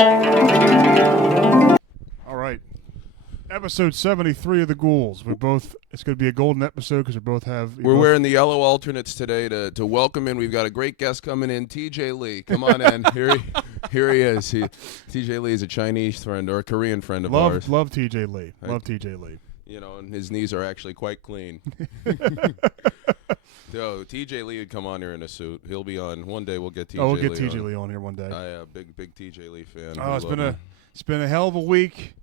All right. Episode 73 of the Ghouls. It's going to be a golden episode because We're wearing the yellow alternates today to welcome in. We've got a great guest coming in, TJ Lee. Come on in. Here he is. TJ Lee is a Chinese friend or a Korean friend of ours. Love TJ Lee. Love TJ Lee. You know, and his knees are actually quite clean. Yo, TJ Lee would come on here in a suit. He'll be on. One day we'll get TJ Lee we'll get TJ Lee on here one day. I big TJ Lee fan. Oh, it's been a hell of a week.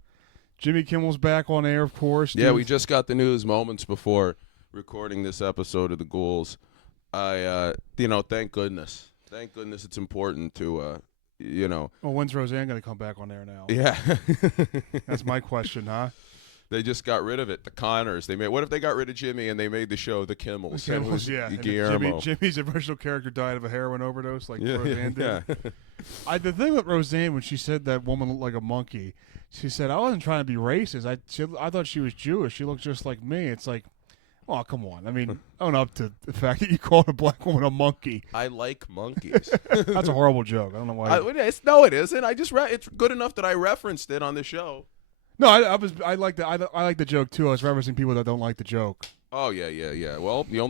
Jimmy Kimmel's back on air, of course. Yeah, we just got the news moments before recording this episode of the Ghouls. Thank goodness. Thank goodness it's important to, Well, when's Roseanne going to come back on air now? Yeah. That's my question, huh? They just got rid of it. The Connors. What if they got rid of Jimmy and they made the show The Kimmels? The Kimmels, yeah. Guillermo. Jimmy's original character died of a heroin overdose like Roseanne did. Yeah. The thing with Roseanne, when she said that woman looked like a monkey, she said, I wasn't trying to be racist. I thought she was Jewish. She looked just like me. It's like, oh, come on. I mean, own up to the fact that you called a black woman a monkey. I like monkeys. That's a horrible joke. I don't know why. No, it isn't. It's good enough that I referenced it on the show. No, I like the joke too. I was referencing people that don't like the joke. Oh yeah. Well, the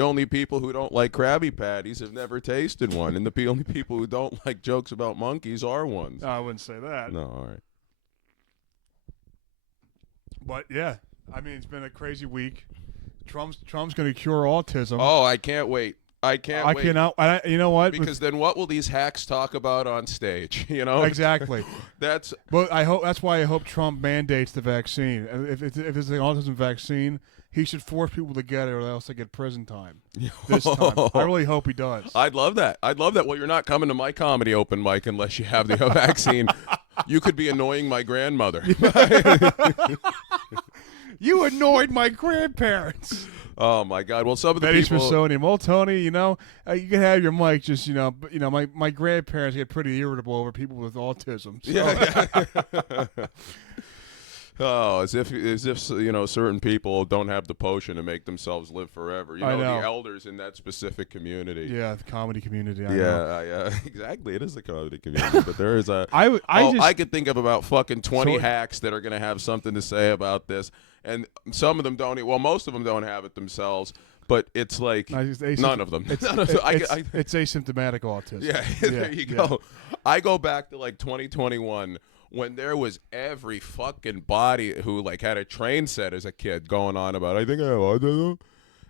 only people who don't like Krabby Patties have never tasted one, and the only people who don't like jokes about monkeys are ones. No, I wouldn't say that. No, all right. But yeah, I mean, it's been a crazy week. Trump's going to cure autism. Oh, I can't wait. I cannot. You know what? Because then what will these hacks talk about on stage? You know exactly. That's why I hope Trump mandates the vaccine. If it's an autism vaccine, he should force people to get it, or else they get prison time. This time, I really hope he does. I'd love that. Well, you're not coming to my comedy open mic unless you have the vaccine. You could be annoying my grandmother. You annoyed my grandparents. Oh my God! Well, some of the Betty people. Smithsonian. Well, Tony, you can have your mic. Just my grandparents get pretty irritable over people with autism. So. Yeah. Oh, as if certain people don't have the potion to make themselves live forever. I know. The elders in that specific community. Yeah, the comedy community. Exactly. It is the comedy community, but there is a. I could think of about fucking 20 hacks that are going to have something to say about this, and some of them don't. Well, most of them don't have it themselves. But it's like none of them. It's asymptomatic autism. Yeah, there you go. I go back to like 2021 when there was every fucking body who like had a train set as a kid going on about, I think I have autism.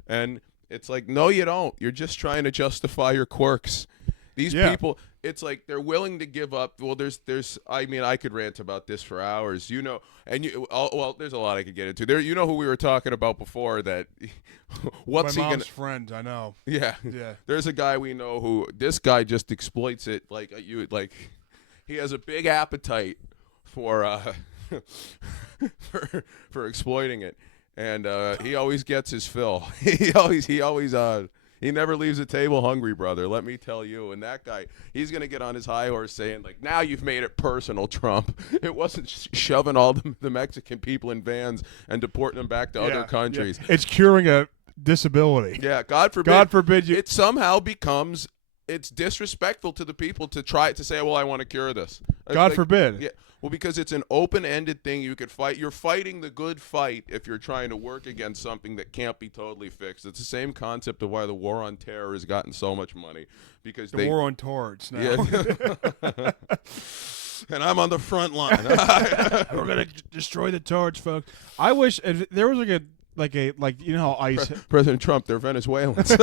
And it's like, no, you don't. You're just trying to justify your quirks. These people, it's like they're willing to give up. Well, I could rant about this for hours, there's a lot I could get into. There, who we were talking about before that, what's my he mom's gonna friend, I know. Yeah. There's a guy we know who, this guy just exploits it he has a big appetite for for exploiting it, and he always gets his fill. He never leaves the table hungry, brother. Let me tell you. And that guy, he's gonna get on his high horse saying like, "Now you've made it personal, Trump. It wasn't shoving all the Mexican people in vans and deporting them back to other countries. Yeah. It's curing a disability. Yeah, God forbid. God forbid you. It somehow becomes." It's disrespectful to the people to try to say, well, I want to cure this. God forbid. Yeah. Well, because it's an open-ended thing you could fight. You're fighting the good fight if you're trying to work against something that can't be totally fixed. It's the same concept of why the war on terror has gotten so much money. Because the war on torts now. Yeah. And I'm on the front line. We're going to destroy the torch, folks. I wish if there was how ICE. President Trump, they're Venezuelans.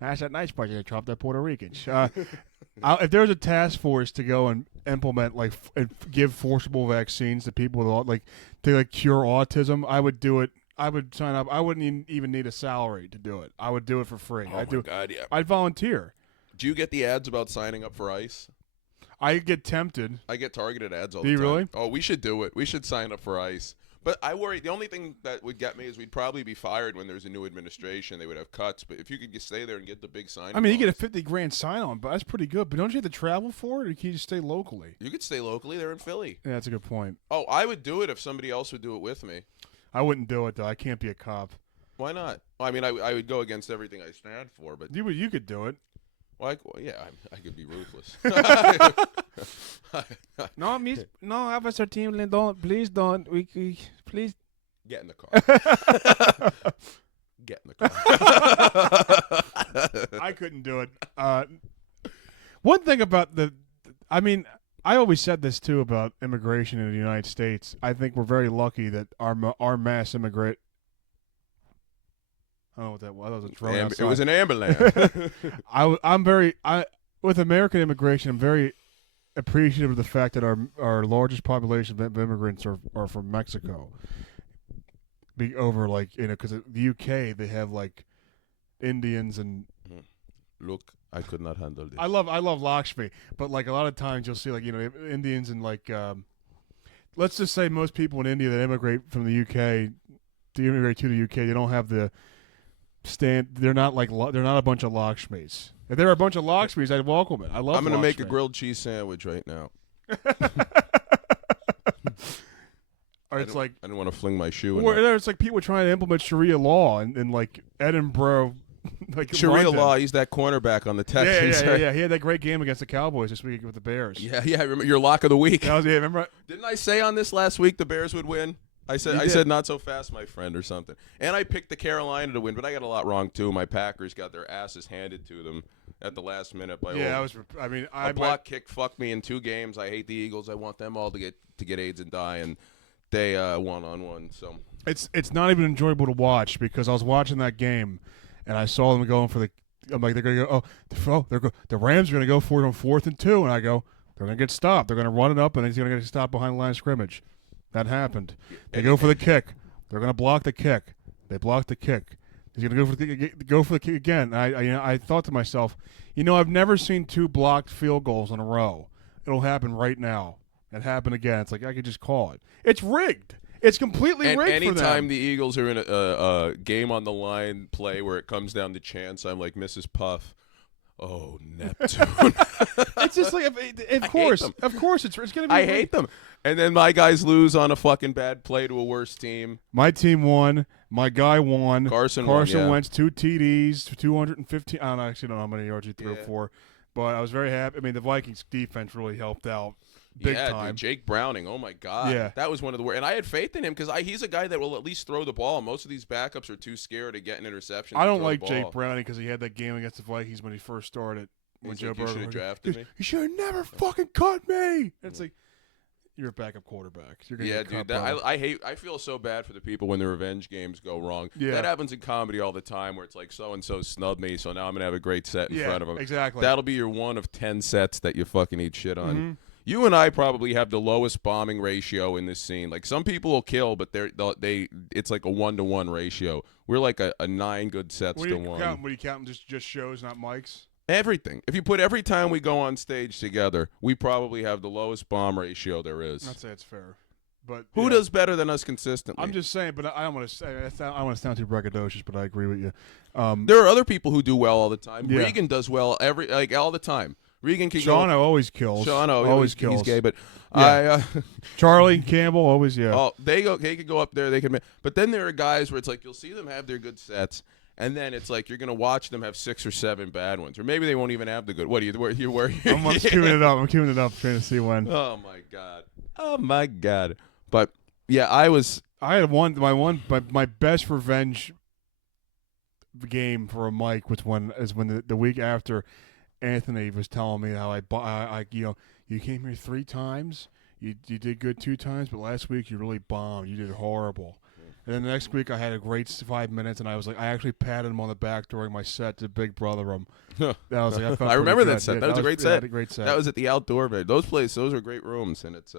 That's that nice President Trump, they're Puerto Ricans. If there was a task force to go and implement and give forcible vaccines to people with to cure autism, I would do it. I would sign up. I wouldn't even need a salary to do it. I would do it for free. Oh my God, yeah. I'd volunteer. Do you get the ads about signing up for ICE? I get tempted. I get targeted ads all the time. Do you really? Oh, we should do it. We should sign up for ICE. But I worry, the only thing that would get me is we'd probably be fired when there's a new administration. They would have cuts. But if you could just stay there and get the big sign-on. I mean, you get a $50,000 sign-on, but that's pretty good. But don't you have to travel for it, or can you just stay locally? You could stay locally. They're in Philly. Yeah, that's a good point. Oh, I would do it if somebody else would do it with me. I wouldn't do it, though. I can't be a cop. Why not? I mean, I would go against everything I stand for. But you could do it. Well, I could be ruthless. No, no, Officer Teamlin, don't. Please don't. We please. Get in the car. Get in the car. I couldn't do it. One thing about I mean, I always said this too about immigration in the United States. I think we're very lucky that our mass immigrant. I don't know what that was. That was a drone outside. It was an ambulance. With American immigration, I'm very appreciative of the fact that our largest population of immigrants are from Mexico. Over because the UK they have like Indians and. Look, I could not handle this. I love Lakshmi, but like a lot of times you'll see like Indians and like let's just say most people in India that immigrate from the UK to immigrate to the UK, they don't have the stand. They're not a bunch of Lakshmis. If there were a bunch of Lakshmis, I'd welcome it. I'm going to make a grilled cheese sandwich right now. Or it's I didn't want to fling my shoe. Or it's like people trying to implement Sharia law in like Edinburgh. Like Sharia London. law. He's that cornerback on the Texans. Yeah. He had that great game against the Cowboys this week with the Bears. Yeah. Remember your lock of the week? Remember? Didn't I say on this last week the Bears would win? I said not so fast, my friend, or something. And I picked the Carolina to win, but I got a lot wrong too. My Packers got their asses handed to them at the last minute by a block kick fucked me in 2 games. I hate the Eagles. I want them all to get AIDS and die, and they won on one. So it's not even enjoyable to watch because I was watching that game. And I saw them going for the. I'm like, they're gonna go. The Rams are gonna go for it on 4th and 2, and I go, they're gonna get stopped. They're gonna run it up, and he's gonna get stopped behind the line of scrimmage. That happened. They go for the kick. They're gonna block the kick. They block the kick. He's gonna go for the kick again. I thought to myself, I've never seen 2 blocked field goals in a row. It'll happen right now. It happened again. It's like I could just call it. It's rigged. It's completely rigged for them. Anytime the Eagles are in a game on the line play where it comes down to chance, I'm like Mrs. Puff. Oh, Neptune. It's just like, of course, it's going to be. I hate them. And then my guys lose on a fucking bad play to a worse team. My team won. My guy won. Carson Wentz, 2 TDs, 215. I don't know how many yards he threw for, but I was very happy. I mean, the Vikings defense really helped out. Big time. Dude, Jake Browning. Oh my God. Yeah. That was one of the worst. And I had faith in him because he's a guy that will at least throw the ball. Most of these backups are too scared to get an interception. I don't like Jake Browning because he had that game against the Vikings when he first started. When Joe Burrow should have drafted me. You should have never fucking cut me. It's like you're a backup quarterback. You're gonna get dude. cut I feel so bad for the people when the revenge games go wrong. Yeah. That happens in comedy all the time where it's like so and so snubbed me, so now I'm gonna have a great set in front of them. Exactly. That'll be your one of 10 sets that you fucking eat shit on. Mm-hmm. You and I probably have the lowest bombing ratio in this scene. Like some people will kill, but it's like a 1-to-1 ratio. We're like a 9 good sets to 1. What are you counting? Just shows, not mics. Everything. If you put every time we go on stage together, we probably have the lowest bomb ratio there is. I'd say it's fair. But who does better than us consistently? I'm just saying, but I don't want to say. I don't want to sound too braggadocious, but I agree with you. There are other people who do well all the time. Yeah. Regan does well all the time. Regan can Shawno always kills. Shawno always kills. He's gay, but Charlie Campbell always Oh, they could go up there. They can, but then there are guys where it's like you'll see them have their good sets, and then it's like you're gonna watch them have 6 or 7 bad ones, or maybe they won't even have the good. What are you? Where? I'm queuing it up. I'm queuing it up, trying to see when. Oh my god. But yeah, I had my best revenge game for a mic was when the week after. Anthony was telling me how you came here 3 times, you did good 2 times, but last week you really bombed. You did horrible. And then the next week I had a great 5 minutes, and I was like, I actually patted him on the back during my set to big brother him. I was like, I remember that set. That was a great set. A great set. That was at the outdoor event. Those are great rooms, and it's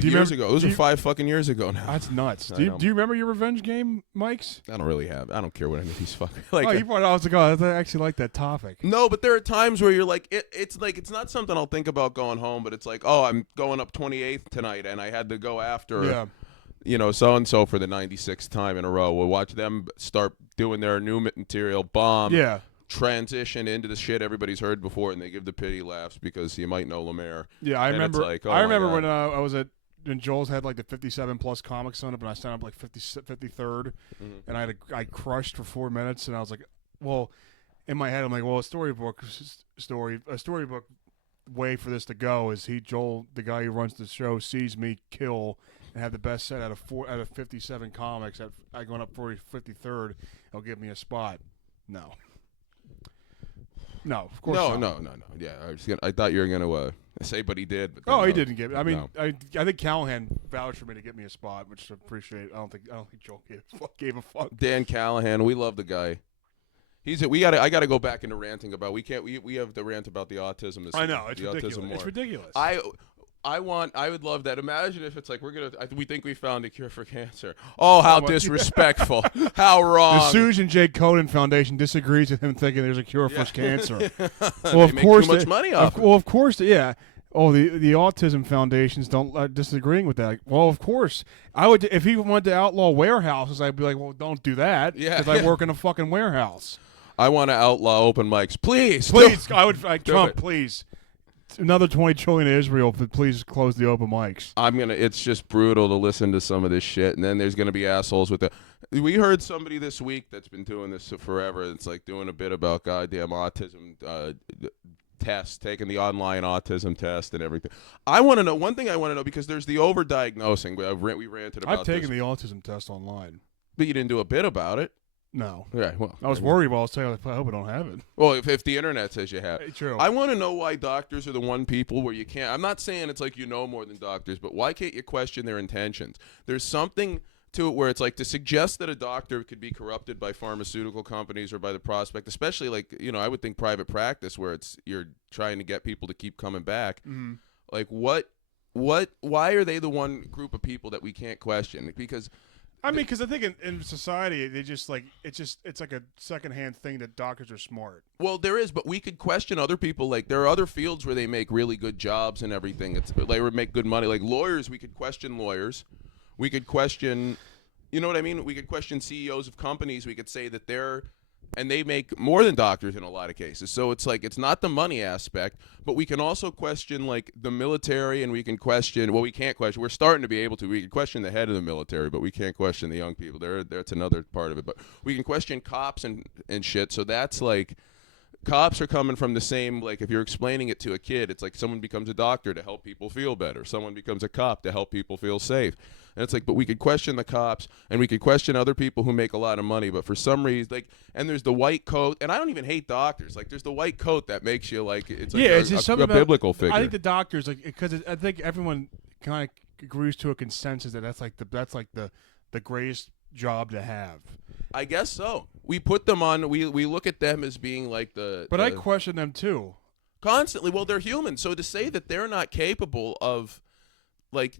years ago. Those are 5 fucking years ago now. That's nuts. Do you remember your revenge game, Mike's? I don't really have. I don't care what any of these fucking. You brought it. I was like, I actually like that topic. No, but there are times where you're like, it's like it's not something I'll think about going home, but it's like, oh, I'm going up 28th tonight, and I had to go after, so and so for the 96th time in a row. We'll watch them start doing their new material, bomb. Yeah. Transition into the shit everybody's heard before, and they give the pity laughs because you might know Lemaire. Yeah, I remember. Like, I remember when I was at. And Joel's had like the 57 plus comics on it, but I signed up like 53rd, and I crushed for 4 minutes, and I was like, well, in my head I'm like, well, a storybook way for this to go is Joel, the guy who runs the show, sees me kill and have the best set out of 57 comics. I going up for 53rd. He'll give me a spot. No, of course not. No. Yeah, I thought you were gonna say, but he did. But Oh, he didn't give it. I mean, no. I think Callahan vouched for me to get me a spot, which I appreciate. I don't think Joel gave a fuck. Dan Callahan, we love the guy. I gotta go back into ranting about. We have the rant about the autism. I know it's ridiculous. It's ridiculous. I would love that. Imagine if it's like we think we found a cure for cancer. Oh, how disrespectful! How wrong! The Susan J. Conan Foundation disagrees with him thinking there's a cure for cancer. Well, of course, too much money off. Well, of course, yeah. Oh, the autism foundations don't disagreeing with that. Well, of course, I would. If he wanted to outlaw warehouses, I'd be like, well, don't do that. Yeah, because I work in a fucking warehouse. I want to outlaw open mics, please. I would. Trump, please. Another 20 trillion to Israel, but please close the open mics. It's just brutal to listen to some of this shit, and then there's gonna be assholes with the. We heard somebody this week that's been doing this forever. It's like doing a bit about goddamn autism test, taking the online autism test and everything. I want to know one thing. I want to know because there's the overdiagnosing. We ranted about. I've taken the autism test online, but you didn't do a bit about it. No. Yeah, well, I was worried while I was saying, I hope I don't have it. Well, if the internet says you have it. True. I want to know why doctors are the one people where you can't. I'm not saying it's like you know more than doctors, but why can't you question their intentions? There's something to it where it's like to suggest that a doctor could be corrupted by pharmaceutical companies or by the prospect, especially like, I would think private practice where you're trying to get people to keep coming back. Mm-hmm. Like why are they the one group of people that we can't question? Because because I think in society they just like it's like a secondhand thing that doctors are smart. Well, there is, but we could question other people. Like there are other fields where they make really good jobs and everything. They would make good money. Like lawyers, we could question lawyers. We could question, you know what I mean? We could question CEOs of companies. We could say that they make more than doctors in a lot of cases. So it's like it's not the money aspect, but we can also question like the military, and we can question. Well, we can't question. We're starting to be able to. We can question the head of the military, but we can't question the young people. That's another part of it. But we can question cops and shit. So that's like. Cops are coming from the same, like if you're explaining it to a kid, it's like someone becomes a doctor to help people feel better. Someone becomes a cop to help people feel safe. And it's like, but we could question the cops and we could question other people who make a lot of money. But for some reason, and there's the white coat, and I don't even hate doctors. Like there's the white coat that makes you like, it's like it's just a biblical figure. I think the doctors, like, because I think everyone kind of agrees to a consensus that that's like the greatest job to have. I guess so. We put them on. We look at them as being like But I question them too. Constantly. Well, they're human. So to say that they're not capable of, like,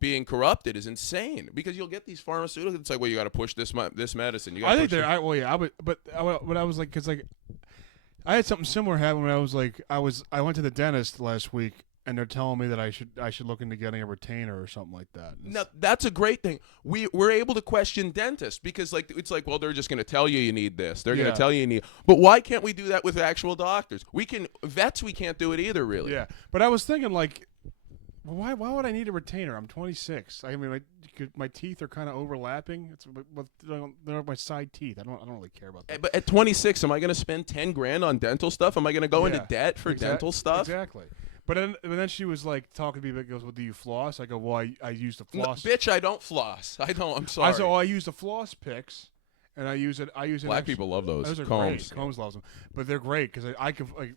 being corrupted is insane. Because you'll get these pharmaceuticals. It's like, well, you got to push this medicine. You I think they're. But I was like, because like, I had something similar happen when I was like, I went to the dentist last week. And they're telling me that I should look into getting a retainer or something like that. No, that's a great thing. We're able to question dentists because it's like, well, they're just going to tell you need this. They're going to tell you need. But why can't we do that with actual doctors? We can't do it either, really. Yeah, but I was thinking like, why would I need a retainer? I'm 26. I mean, my teeth are kind of overlapping. They're my side teeth. I don't really care about that. But at 26, am I going to spend $10,000 on dental stuff? Am I going to go into debt for dental stuff? Exactly. But then she was like talking to me. Goes, well, do you floss? I go, well, I use the floss. No, bitch, I don't floss. I don't. I'm sorry. I said, I use the floss picks, and I use it. Black people love those. Those are Combs. Great. Combs loves them, but they're great because I can like.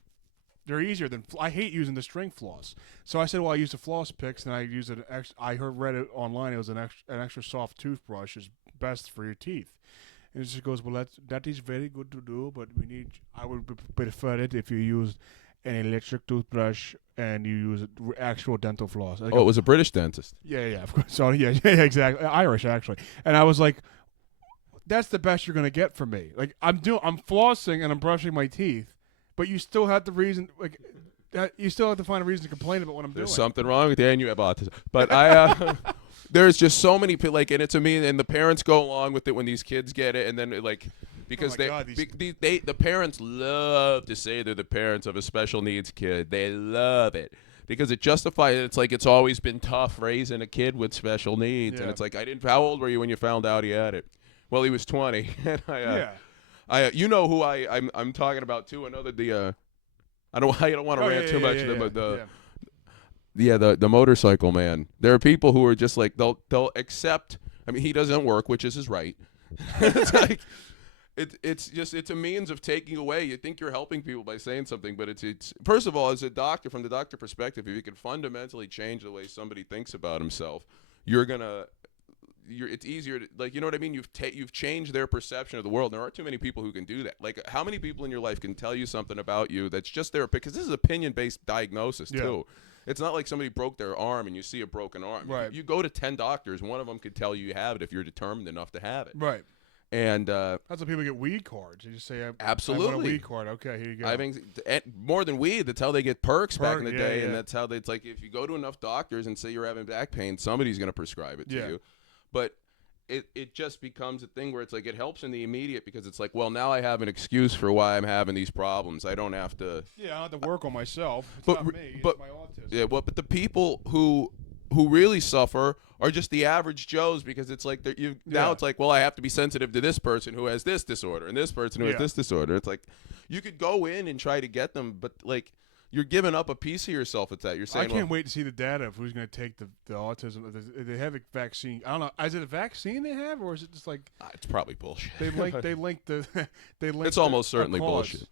They're easier than I hate using the string floss. So I said, well, I use the floss picks, and I use it. I read it online. It was an extra soft toothbrush is best for your teeth. And she goes, well, that is very good to do, but I would prefer it if you use an electric toothbrush and you use actual dental floss. It was a British dentist. Yeah, of course. So yeah, exactly. Irish, actually. And I was like, that's the best you're gonna get from me. Like I'm flossing and I'm brushing my teeth, but you still have to find a reason to complain about what I'm doing. There's something wrong with you, and you have autism. But there's just so many people and it's and the parents go along with it when these kids get it, and then because the parents love to say they're the parents of a special needs kid. They love it because it justifies it. It's like it's always been tough raising a kid with special needs, and it's like how old were you when you found out he had it? Well, he was 20. And you know who I'm talking about too. I know that I don't want to rant too much, but yeah. the motorcycle man. There are people who are just like they'll accept. I mean, he doesn't work, which is his right. It's like it's a means of taking away. You think you're helping people by saying something, but it's first of all, as a doctor, from the doctor perspective, if you can fundamentally change the way somebody thinks about himself, it's easier to, like, you know what I mean? You've changed their perception of the world. There aren't too many people who can do that. Like, how many people in your life can tell you something about you that's just their, because this is opinion-based diagnosis too. It's not like somebody broke their arm and you see a broken arm. Right. You go to 10 doctors, one of them could tell you have it if you're determined enough to have it. Right. And that's why people get weed cards. They just say, absolutely. I want a weed card. Okay, here you go. I think more than weed, that's how they get perks back in the day. Yeah. And that's how it's like, if you go to enough doctors and say you're having back pain, somebody's going to prescribe it to you. But it just becomes a thing where it's like, it helps in the immediate, because it's like, well, now I have an excuse for why I'm having these problems. I don't have to. Yeah, I don't have to work on myself. It's but, not me. But, it's my autism. Yeah, but the people who really suffer are just the average Joes, because it's like now it's like, well, I have to be sensitive to this person who has this disorder and this person who has this disorder. It's like, you could go in and try to get them, but like, you're giving up a piece of yourself at that. You're saying, I can't wait to see the data of who's going to take the autism. They have a vaccine. I don't know. Is it a vaccine they have, or is it just like it's probably bullshit. They link It's almost certainly bullshit.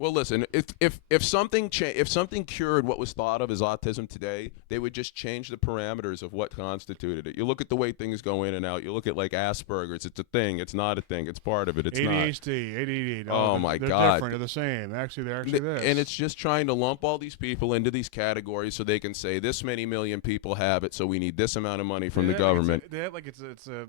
Well, listen, if something cured what was thought of as autism today, they would just change the parameters of what constituted it. You look at the way things go in and out. You look at like Asperger's. It's a thing. It's not a thing. It's part of it. It's ADHD, not. ADD. No, my they're God. Different. They're the same. Actually, they're this. And it's just trying to lump all these people into these categories so they can say this many million people have it, so we need this amount of money from the government. They have like it's a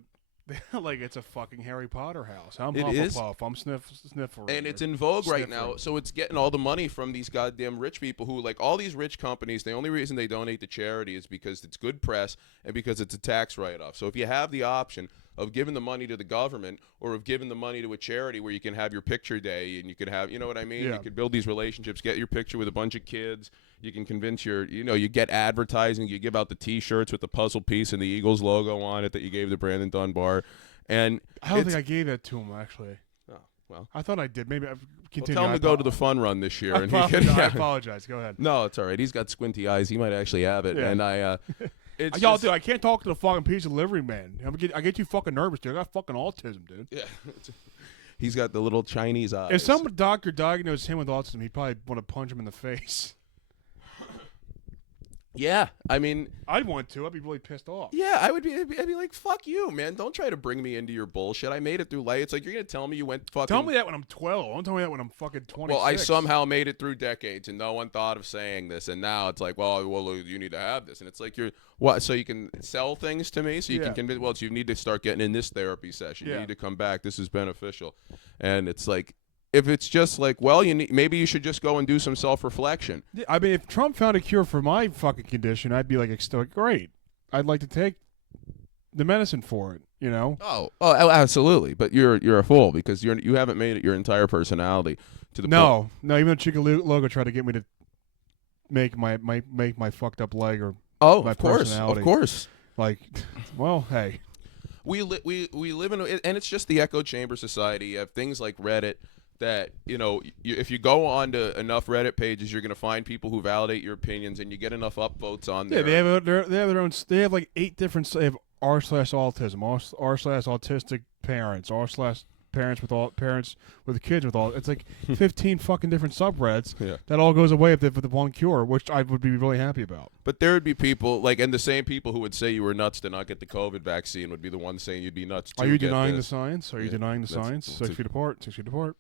like it's a fucking Harry Potter house. I'm it is. Hufflepuff. I'm Sniffer. And it's in vogue right now, so it's getting all the money from these goddamn rich people who, like, all these rich companies, the only reason they donate to charity is because it's good press and because it's a tax write-off. So if you have the option of giving the money to the government or of giving the money to a charity where you can have your picture day and you can have, you know what I mean? Yeah. You can build these relationships, get your picture with a bunch of kids. You can convince you get advertising. You give out the T-shirts with the puzzle piece and the Eagles logo on it that you gave to Brandon Dunbar. And I don't think I gave that to him, actually. Oh, well. I thought I did. Maybe I've continued. Tell him to go to the fun run this year. I apologize. Go ahead. No, it's all right. He's got squinty eyes. He might actually have it. Yeah. And dude, I can't talk to the fucking pizza delivery man. I get you fucking nervous, dude. I got fucking autism, dude. Yeah. He's got the little Chinese eyes. If some doctor diagnosed him with autism, he'd probably want to punch him in the face. Yeah, I mean, I'd want to. I'd be really pissed off. Yeah, I'd be like, fuck you, man. Don't try to bring me into your bullshit. I made it through life. It's like, you're going to tell me you went fucking... Tell me that when I'm 12. Don't tell me that when I'm fucking 26. Well, I somehow made it through decades, and no one thought of saying this, and now it's like, well, you need to have this. And it's like, what? So you can sell things to me? So you can convince... Well, you need to start getting in this therapy session. You need to come back. This is beneficial. And it's like... If it's just like, well, maybe you should just go and do some self-reflection. Yeah, I mean, if Trump found a cure for my fucking condition, I'd be like, great. I'd like to take the medicine for it, you know? Oh, absolutely. But you're a fool because you haven't made it your entire personality to the point. No. Even though Chica Logo tried to get me to make my fucked up leg or my personality. Of course. Like, well, hey. We live in, and it's just the echo chamber society. You have things like Reddit. That, if you go on to enough Reddit pages, you're going to find people who validate your opinions, and you get enough upvotes on there. Yeah, they have their own. They have like 8 different. They have r/autism, r/autistic parents, r/parents with kids with all. It's like 15 fucking different subreddits. Yeah. That all goes away with the one cure, which I would be really happy about. But there would be people and the same people who would say you were nuts to not get the COVID vaccine would be the ones saying you'd be nuts to. Are you denying the science? Are you denying the science? 6 feet apart. 6 feet apart.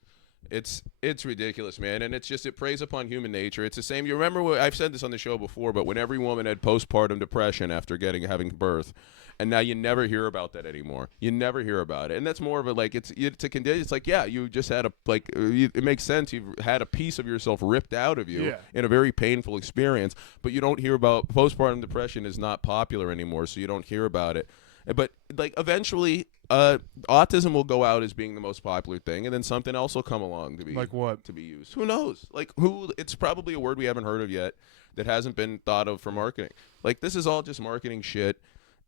It's ridiculous, man, and it preys upon human nature. It's the same. You remember I've said this on the show before, but when every woman had postpartum depression after having birth, and now you never hear about that anymore. You never hear about it, and that's more of a it's a condition. It's like, yeah, you just had it makes sense. You've had a piece of yourself ripped out of you in a very painful experience, but you don't hear about postpartum depression is not popular anymore, so you don't hear about it. But eventually, autism will go out as being the most popular thing, and then something else will come along to be to be used. Who knows? It's probably a word we haven't heard of yet that hasn't been thought of for marketing. This is all just marketing shit,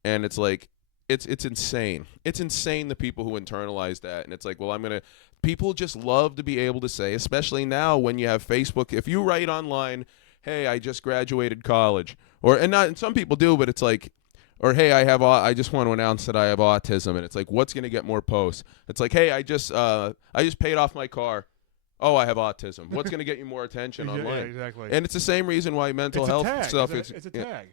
and it's like it's insane. It's insane the people who internalize that, and it's like, well, I'm gonna people just love to be able to say, especially now when you have Facebook, if you write online, hey, I just graduated college, and some people do, but it's like, or hey, I just want to announce that I have autism, and it's like, what's going to get more posts? It's like, hey, I just paid off my car. Oh, I have autism. What's going to get you more attention online? Yeah, exactly. And it's the same reason why mental health stuff is. It's a tag.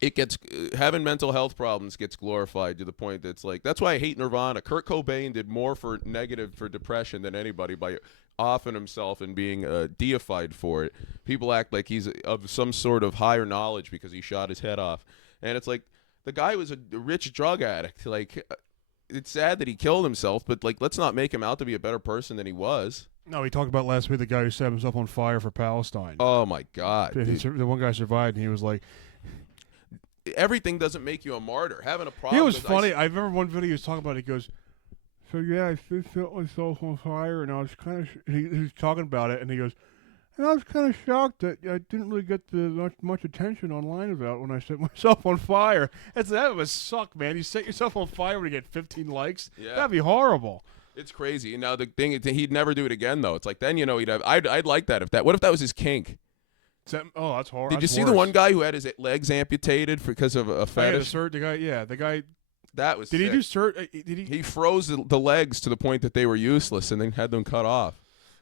It gets having mental health problems gets glorified to the point that it's like, that's why I hate Nirvana. Kurt Cobain did more for depression than anybody by offing himself and being deified for it. People act like he's of some sort of higher knowledge because he shot his head off, and it's like, the guy was a rich drug addict. Like, it's sad that he killed himself, but like, let's not make him out to be a better person than he was. No, we talked about last week the guy who set himself on fire for Palestine. Oh my God! The one guy survived, and he was like, everything doesn't make you a martyr. Having a problem. It was funny. I remember one video he was talking about it. He goes, so yeah, I set myself on fire, and I was kind of he was talking about it, and he goes, and I was kind of shocked that I didn't really get much attention online about when I set myself on fire. That would suck, man. You set yourself on fire when you get 15 likes. Yeah. That'd be horrible. It's crazy. And now the thing is, he'd never do it again, though. It's like, then he'd have. I'd like that what if that was his kink? Oh, that's horrible. Did you see the one guy who had his legs amputated because of a fetish? The guy. That was. Did sick. he do cert? Did he? He froze the legs to the point that they were useless, and then had them cut off.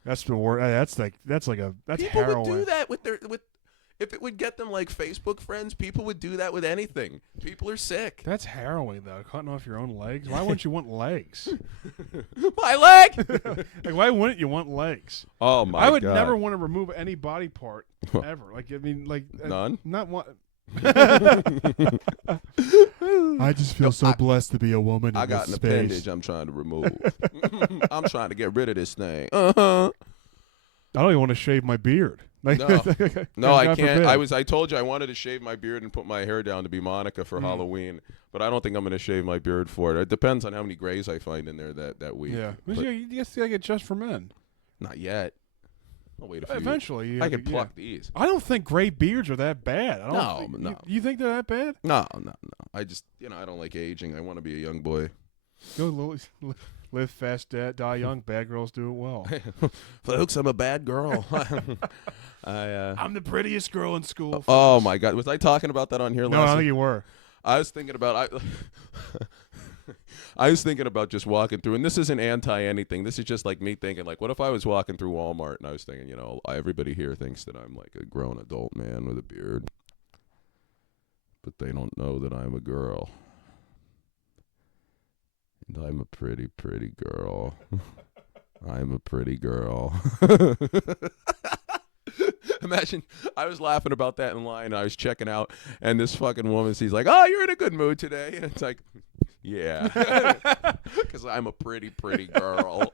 That's the worst. That's people heroin. Would do that with if it would get them like Facebook friends. People would do that with anything. People are sick. That's harrowing, though. Cutting off your own legs. Why wouldn't you want legs? My leg. Like, why wouldn't you want legs? Oh my God! I would never want to remove any body part ever. Like, I mean, like none. Not one. I just feel so blessed to be a woman. I got an space. appendage I'm trying to remove. I'm trying to get rid of this thing. I don't even want to shave my beard. Like, no, I can't. I told you I wanted to shave my beard and put my hair down to be Monica for Halloween, but I don't think I'm going to shave my beard for it. It depends on how many grays I find in there that week. Yeah, you guess I get just for men. Not yet. I'll wait a few. Eventually, I can pluck these. I don't think gray beards are that bad. No. You think they're that bad? No. I just, I don't like aging. I want to be a young boy. Go live fast, die young. Bad girls do it well. Folks, I'm a bad girl. I'm the prettiest girl in school. Folks. Oh my God, was I talking about that on here? No, I don't think you were. I was thinking about I was thinking about just walking through, and this isn't anti-anything. This is just like me thinking, like, what if I was walking through Walmart and I was thinking, everybody here thinks that I'm like a grown adult man with a beard, but they don't know that I'm a girl. And I'm a pretty, pretty girl. I'm a pretty girl. Imagine, I was laughing about that in line. I was checking out, and this fucking woman, she's like, oh, you're in a good mood today. And it's like, yeah. Because I'm a pretty, pretty girl.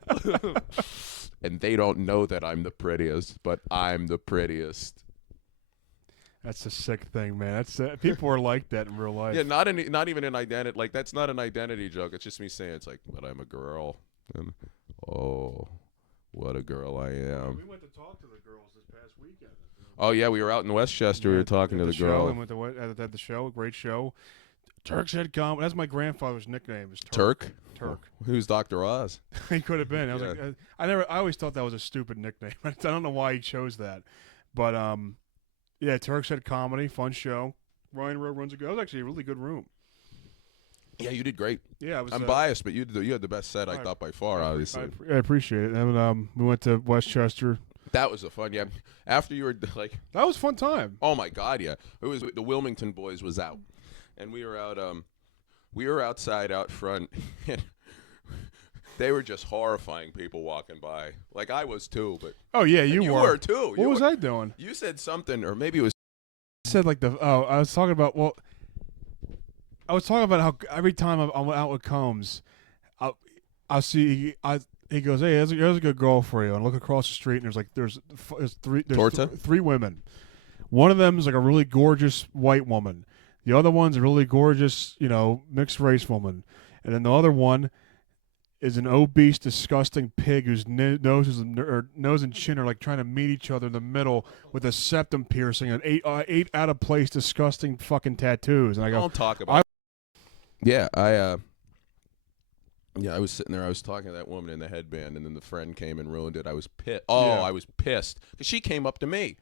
And they don't know that I'm the prettiest, but I'm the prettiest. That's a sick thing, man. That's people are like that in real life. Yeah, not even an identity. Like, that's not an identity joke. It's just me saying, it's like, but I'm a girl. And, oh, what a girl I am. We went to talk to the girls this past weekend. Oh, yeah, we were out in Westchester. We were talking to the girl. We went at the show, a great show. Turk's Head Comedy. That's my grandfather's nickname. Is Turk? Turk. Who's Dr. Oz? He could have been. I was like, I always thought that was a stupid nickname. I don't know why he chose that, but yeah, Turk's Head Comedy, fun show. Ryan Rowe runs that was actually a really good room. Yeah, you did great. Yeah, I'm biased, but you had the best set I thought by far. Obviously, I appreciate it. And we went to Westchester. That was a fun. Yeah, after you were like, that was a fun time. Oh my God, yeah. It was the Wilmington boys was out, and we were out. We were outside out front. They were just horrifying people walking by. Like I was too, but oh yeah, you were too. What was I doing? You said something, or maybe it was. I said like I was talking about how every time I'm out with Combs, I'll see he goes, hey, there's a good girl for you, and I look across the street and there's three women. One of them is like a really gorgeous white woman. The other one's a really gorgeous mixed race woman, and then the other one is an obese, disgusting pig whose nose and chin are like trying to meet each other in the middle with a septum piercing and eight out of place, disgusting fucking tattoos. And I go, don't talk about. Yeah, Yeah, I was sitting there. I was talking to that woman in the headband, and then the friend came and ruined it. I was pissed. Oh, Yeah. I was pissed because she came up to me,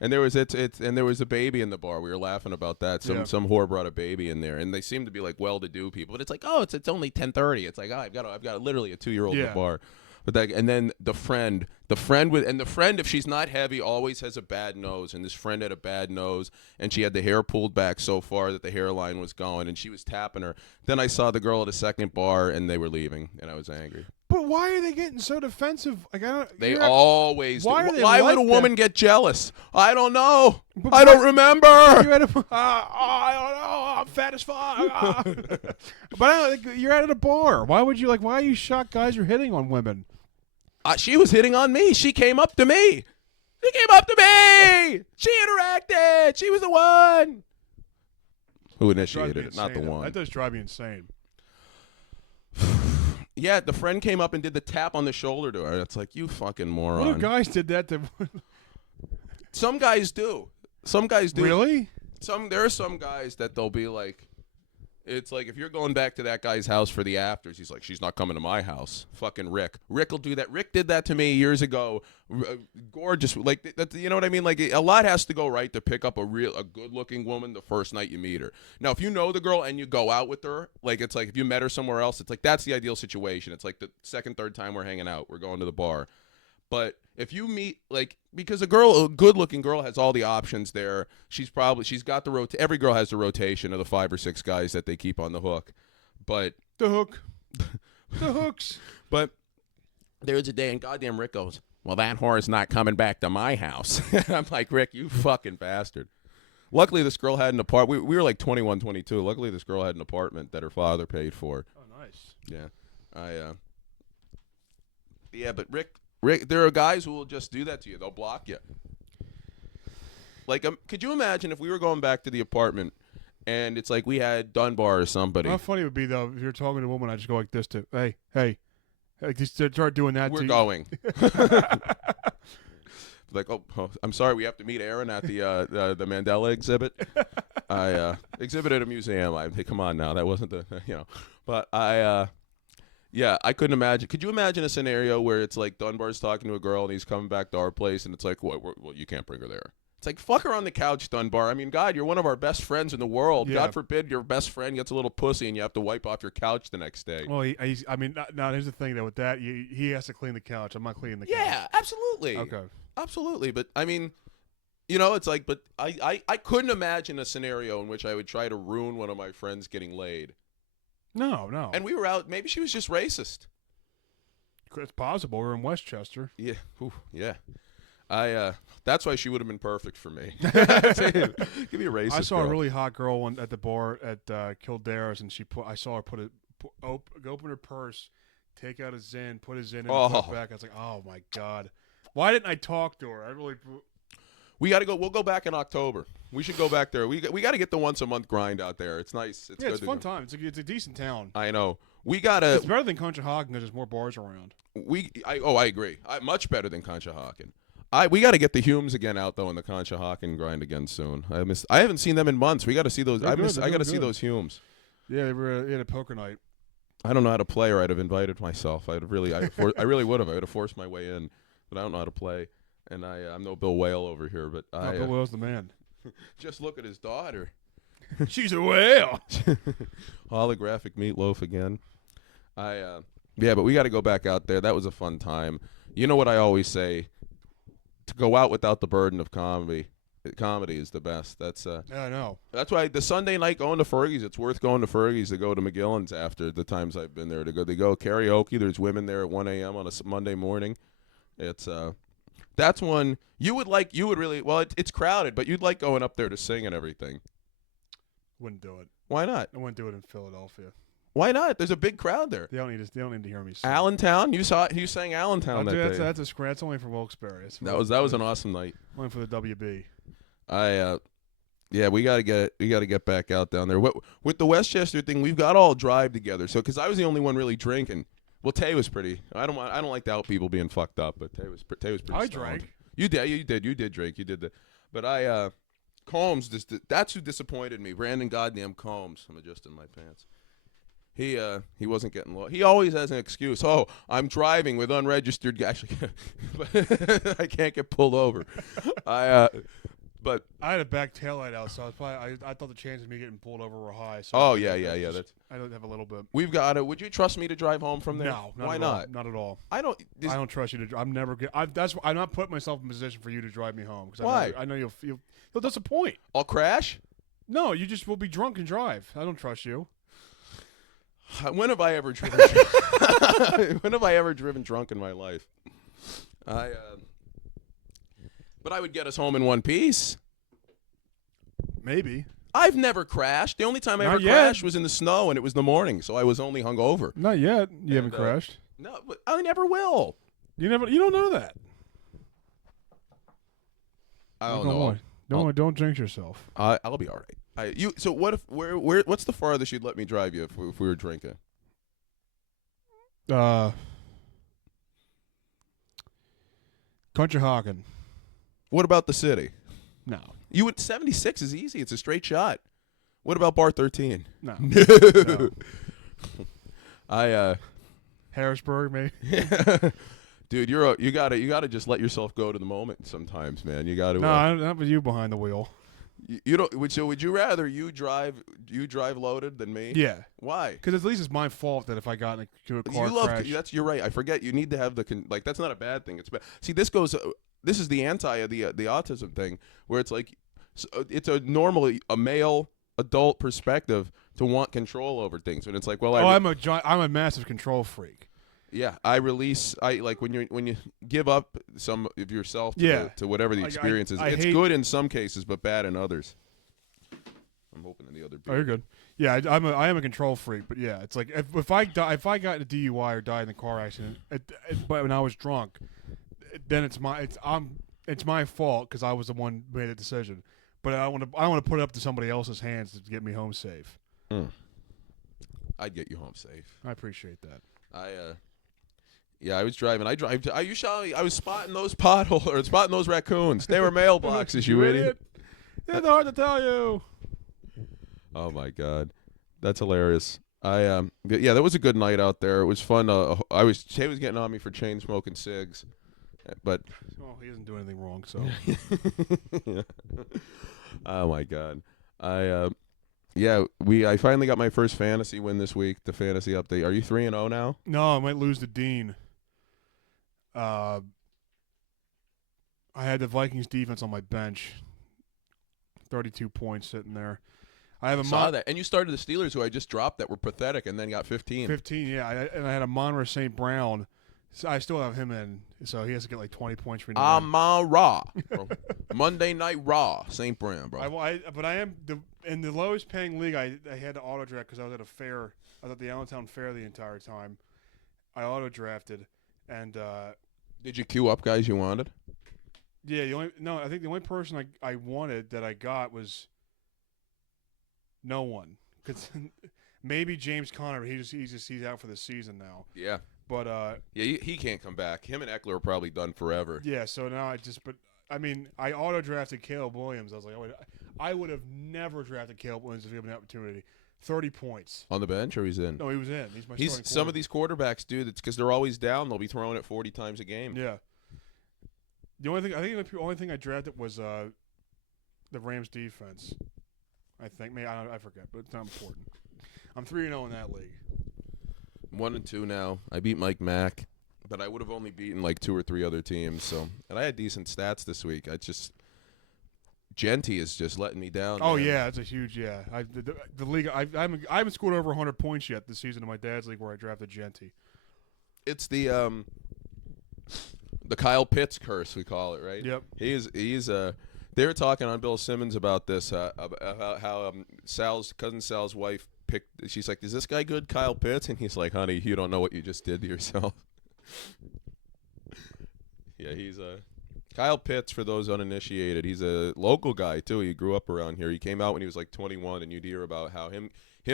and there was and there was a baby in the bar. We were laughing about that. Some whore brought a baby in there, and they seem to be like well-to-do people. But it's like, oh, it's only 10:30. It's like, oh, I've got literally a 2-year-old in the bar. But and then the friend if she's not heavy always has a bad nose, and this friend had a bad nose, and she had the hair pulled back so far that the hairline was going, and she was tapping her. Then I saw the girl at a second bar, and they were leaving, and I was angry. But why are they getting so defensive? Like I don't. They always. Why do. are they Why like would a woman get jealous? I don't know. But I don't remember. I don't know. I'm fat as fuck. But you're at a bar. Why would you like? Why are you shocked guys are hitting on women? She was hitting on me. She came up to me. She came up to me. She interacted. She was the one who initiated it, not the one. That does drive me insane. Yeah, the friend came up and did the tap on the shoulder to her. It's like, you fucking moron. What if guys did that to? Some guys do. Some guys do. Really? There are some guys that they'll be like, it's like if you're going back to that guy's house for the afters, he's like, she's not coming to my house. Fucking Rick. Rick will do that. Rick did that to me years ago. Gorgeous. Like, that, you know what I mean? Like, a lot has to go right to pick up a good-looking woman the first night you meet her. Now, if you know the girl and you go out with her, like, it's like if you met her somewhere else, it's like that's the ideal situation. It's like the second, third time we're hanging out. We're going to the bar. But if you meet, like, because a good-looking girl has all the options there. She's got the every girl has the rotation of the 5 or 6 guys that they keep on the hook. But the hook, the hooks. But there's a day, and goddamn Rick goes, well, that whore is not coming back to my house. I'm like, Rick, you fucking bastard. Luckily, this girl had an apartment. We were like 21, 22. Luckily, this girl had an apartment that her father paid for. Oh, nice. Yeah. Yeah, but Rick, there are guys who will just do that to you. They'll block you. Like, could you imagine if we were going back to the apartment and it's like we had Dunbar or somebody? How funny it would be, though, if you're talking to a woman, I just go like this to, hey. Like, just start doing that We're to going. Like, oh, I'm sorry, we have to meet Aaron at the Mandela exhibit. I exhibit at a museum. Come on now, that wasn't the, But yeah, I couldn't imagine. Could you imagine a scenario where it's like Dunbar's talking to a girl and he's coming back to our place and it's like, well, you can't bring her there. It's like, fuck her on the couch, Dunbar. I mean, God, you're one of our best friends in the world. Yeah. God forbid your best friend gets a little pussy and you have to wipe off your couch the next day. Well, here's the thing, though, with that, he has to clean the couch. I'm not cleaning the couch. Yeah, absolutely. Okay. Absolutely. But, I mean, it's like, but I couldn't imagine a scenario in which I would try to ruin one of my friends getting laid. No. And we were out. Maybe she was just racist. It's possible. We're in Westchester. Yeah. Ooh, yeah. That's why she would have been perfect for me. Give me a racist. I saw girl. a really hot girl at the bar at Kildare's, and I saw her open her purse, take out a Zin, put a Zin in, and put it back. I was like, oh my God, why didn't I talk to her? We got to go. We'll go back in October. We should go back there. We got to get the once a month grind out there. It's nice. It's good. It's a fun time. It's a decent town. I know. We gotta. It's better than Conshohocken because there's more bars around. I agree. Much better than Conshohocken. We got to get the Humes again out though in the Conshohocken grind again soon. I haven't seen them in months. We got to see those. I got to see those Humes. Yeah, they were at a poker night. I don't know how to play, or I'd have invited myself. I really would have. I would have forced my way in, but I don't know how to play. And I'm no Bill Whale over here, but Bill Whale's the man. Just look at his daughter. She's a whale. Holographic meatloaf again. Yeah, but we got to go back out there. That was a fun time. You know what I always say? To go out without the burden of comedy. Comedy is the best. That's Yeah, I know. That's why the Sunday night going to Fergie's, it's worth going to Fergie's to go to McGillen's after the times I've been there. They go karaoke. There's women there at 1 a.m. on a Monday morning. It's that's one you would really it's crowded, but you'd like going up there to sing and everything. Wouldn't do it. Why not? I wouldn't do it in Philadelphia. Why not? There's a big crowd there. They don't need to hear me sing. Allentown, you sang Allentown that day. That's only for Wilkes-Barre. That was an awesome night. Only for the WB. Yeah, we gotta get back out down there. With the Westchester thing, we've got all drive together. So, because I was the only one really drinking. Well, Tay was pretty. I don't like to out people being fucked up, but Tay was pretty. I stoned. drank. You did drink. You did that. But Combs, that's who disappointed me. Brandon goddamn Combs. I'm adjusting my pants. He wasn't getting lost. He always has an excuse. Oh, I'm driving with unregistered. Actually, I can't get pulled over. But I had a back taillight out, so I thought the chances of me getting pulled over were high. So oh yeah. That's I don't have a little bit. we've got it. Would you trust me to drive home from there? No, Why at not? all. Not at all. I don't. I don't trust you to. I'm never. I'm not putting myself in a position for you to drive me home. Why? I know you'll disappoint. I'll crash. No, you just will be drunk and drive. I don't trust you. When have I ever driven? When have I ever driven drunk in my life? But I would get us home in one piece. Maybe. I've never crashed. The only time I Not ever yet. crashed was in the snow, and it was the morning, so I was only hungover. Not yet. You And, haven't crashed. No, but I never will. You don't know that. I don't know. Don't jinx yourself. I'll be all right. So what if what's the farthest you'd let me drive you if we were drinking? Conshohocken. What about the city? No. You would 76 is easy. It's a straight shot. What about bar 13? No. No. Harrisburg, maybe. Dude, you gotta just let yourself go to the moment sometimes, man. You gotta. No, not with you behind the wheel. You don't. Would you rather you drive loaded than me? Yeah. Why? Because at least it's my fault that if I got into a car crash. You're right. I forget. You need to have that's not a bad thing. It's bad. See, this is the anti of the autism thing, where it's like it's a male adult perspective to want control over things, and it's like, well, I'm a massive control freak. Yeah, I like when you give up some of yourself to whatever the experience is. It's good in some cases, but bad in others. I'm hoping in the other. Oh, you're good. Yeah, I am a control freak, but yeah, it's like if I got in a DUI or died in a car accident, but when I was drunk, then it's my fault because I was the one who made the decision. But I want to put it up to somebody else's hands to get me home safe. I'd get you home safe. I appreciate that. Yeah, I was driving. I was spotting those potholes or spotting those raccoons. They were mailboxes, you idiot. Yeah, they're hard to tell you. Oh my God, that's hilarious. Yeah, that was a good night out there. It was fun. Shay was getting on me for chain smoking cigs, but he doesn't do anything wrong. So. Yeah. Oh my God, I finally got my first fantasy win this week. The fantasy update. Are you 3-0 now? No, I might lose to Dean. I had the Vikings defense on my bench. 32 points sitting there. I saw that, and you started the Steelers, who I just dropped, that were pathetic, and then got 15. 15, yeah. And I had a Monra St. Brown. So I still have him in, so he has to get like 20 points for me. Raw. Monday Night Raw, St. Brown, bro. But I am in the lowest paying league. I had to auto draft because I was at a fair. I was at the Allentown Fair the entire time. I auto drafted, and did you queue up guys you wanted? Yeah, I think the only person I wanted that I got was no one. Cause maybe James Conner, but he's out for the season now. Yeah. But he can't come back. Him and Eckler are probably done forever. Yeah, so now I auto drafted Caleb Williams. I was like, I would have never drafted Caleb Williams if he had an opportunity. 30 points. On the bench or he's in? No, he was in. He's my starting some of these quarterbacks, dude, it's because they're always down. They'll be throwing it 40 times a game. Yeah. The only thing I drafted was the Rams defense. I think. I forget, but it's not important. I'm 3-0 in that league. 1-2 now. I beat Mike Mack, but I would have only beaten like 2 or 3 other teams. So, and I had decent stats this week. Genty is just letting me down. Oh man. Yeah, it's a huge the league. I haven't scored over 100 points yet this season in my dad's league where I drafted Genty. It's the Kyle Pitts curse, we call it, right? Yep. He's they were talking on Bill Simmons about this about how cousin Sal's wife picked. She's like, "Is this guy good, Kyle Pitts?" And he's like, "Honey, you don't know what you just did to yourself." Yeah, he's Kyle Pitts, for those uninitiated, he's a local guy too. He grew up around here. He came out when he was like 21, and you'd hear about how him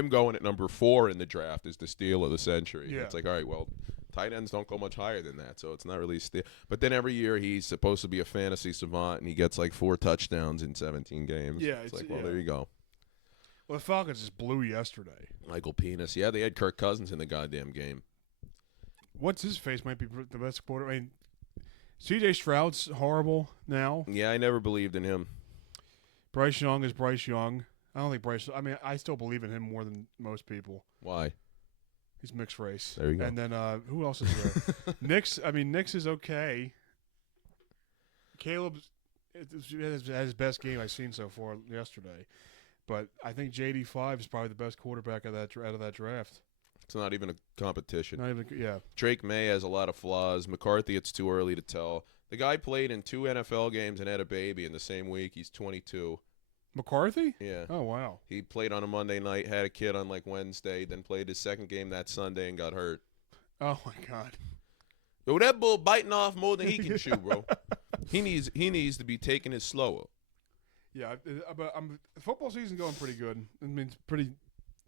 going at number 4 in the draft is the steal of the century. Yeah. It's like, all right, well, tight ends don't go much higher than that, so it's not really steal. But then every year he's supposed to be a fantasy savant, and he gets like 4 touchdowns in 17 games. Yeah, it's like, well, there you go. Well, the Falcons just blew yesterday. Michael Penis. Yeah, they had Kirk Cousins in the goddamn game. What's his face might be the best quarter. I mean, C.J. Stroud's horrible now. Yeah, I never believed in him. Bryce Young is Bryce Young. I don't think Bryce. I mean, I still believe in him more than most people. Why? He's mixed race. There you go. And then who else is there? Nix is okay. Caleb had his best game I've seen so far yesterday, but I think JD5 is probably the best quarterback out of that draft. It's not even a competition. Not even, yeah. Drake May has a lot of flaws. McCarthy, it's too early to tell. The guy played in 2 NFL games and had a baby in the same week. He's 22. McCarthy? Yeah. Oh, wow. He played on a Monday night, had a kid on like Wednesday, then played his second game that Sunday and got hurt. Oh, my God. Yo, that bull biting off more than he can chew, bro. He needs to be taking it slower. Yeah, but football season going pretty good. I mean, it's pretty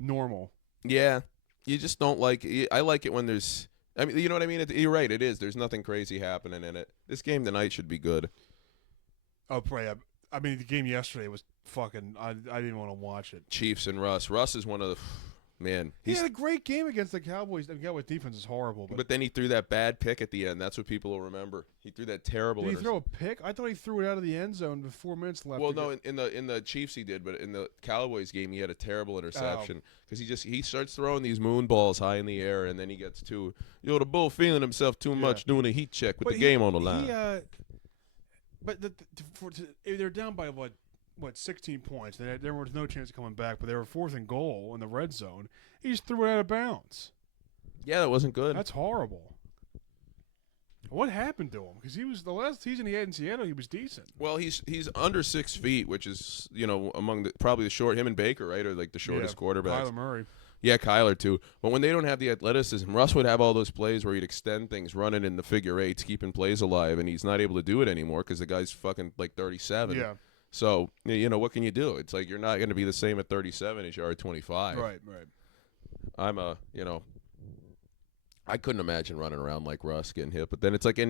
normal. Yeah. You just don't like it. I like it when there's – I mean, you know what I mean? You're right. It is. There's nothing crazy happening in it. This game tonight should be good. Oh, yeah. I mean, the game yesterday was fucking – I didn't want to watch it. Chiefs and Russ. Russ is one of the – man. He had a great game against the Cowboys. The Cowboys defense is horrible. But then he threw that bad pick at the end. That's what people will remember. He threw that terrible. Did he throw a pick? I thought he threw it out of the end zone with 4 minutes left. Well, no, in the Chiefs he did, but in the Cowboys game he had a terrible interception because he starts throwing these moon balls high in the air and then he gets too the bull feeling himself too much doing a heat check with the game on the line. But they're down by what 16 points. There was no chance of coming back, but they were 4th and goal in the red zone. He just threw it out of bounds. Yeah, that wasn't good. That's horrible. What happened to him? Because he was the last season he had in Seattle, he was decent. Well, he's under 6 feet, which is among probably the short. Him and Baker, right, are like the shortest quarterbacks. Kyler Murray. Yeah, Kyler too. But when they don't have the athleticism, Russ would have all those plays where he'd extend things, running in the figure eights, keeping plays alive, and he's not able to do it anymore because the guy's fucking like 37. Yeah. So, what can you do? It's like you're not going to be the same at 37 as you are at 25. Right. I couldn't imagine running around like Russ getting hit. But then it's like,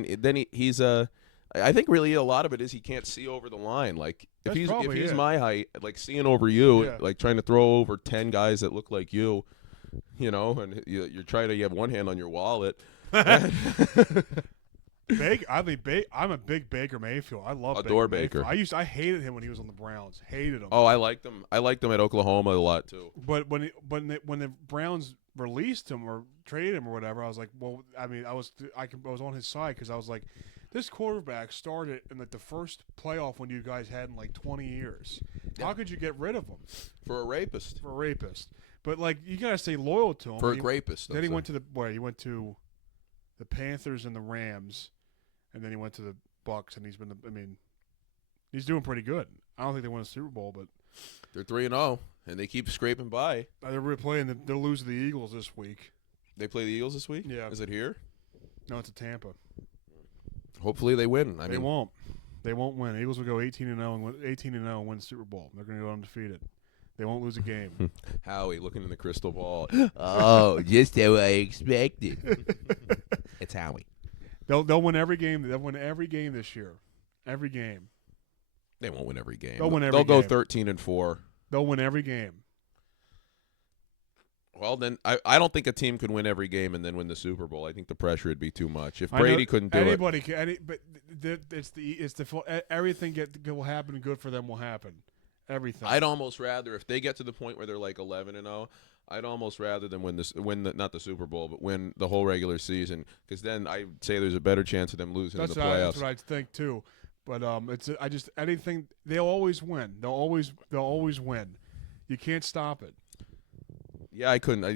he's I think really a lot of it is he can't see over the line. Like if he's my height, like seeing over you, like trying to throw over 10 guys that look like you, and you're trying to, you have one hand on your wallet. I'm a big Baker Mayfield. I love Baker. I hated him when he was on the Browns. Hated him. Oh, I liked him. I liked him at Oklahoma a lot too. But when the Browns released him or traded him or whatever, I was like, well, I mean, I was on his side because I was like, this quarterback started in like the first playoff when you guys had in like 20 years. Yeah. How could you get rid of him? For a rapist. But like you gotta stay loyal to him. For a rapist. Then he went to he went to the Panthers and the Rams. And then he went to the Bucs, and he's doing pretty good. I don't think they won a Super Bowl, but they're 3-0, and they keep scraping by. They're losing the Eagles this week. They play the Eagles this week? Yeah. Is it here? No, it's at Tampa. Hopefully they win. They won't. They won't win. Eagles will go 18-0 and win the Super Bowl. They're going to go undefeated. They won't lose a game. Howie looking in the crystal ball. Oh, just how I expected. It's Howie. They'll win every game. They'll win every game this year. Every game. They won't win every game. They'll win every game. They'll go 13-4. They'll win every game. Well, then I don't think a team could win every game and then win the Super Bowl. I think the pressure would be too much. If Brady couldn't do it, anybody can. But everything will happen. Good for them will happen. Everything. I'd almost rather if they get to the point where they're like 11-0. I'd almost rather than not the Super Bowl, but win the whole regular season, because then I'd say there's a better chance of them losing in the playoffs. That's what I think too. But anything they'll always win. They'll always win. You can't stop it. Yeah, I couldn't. I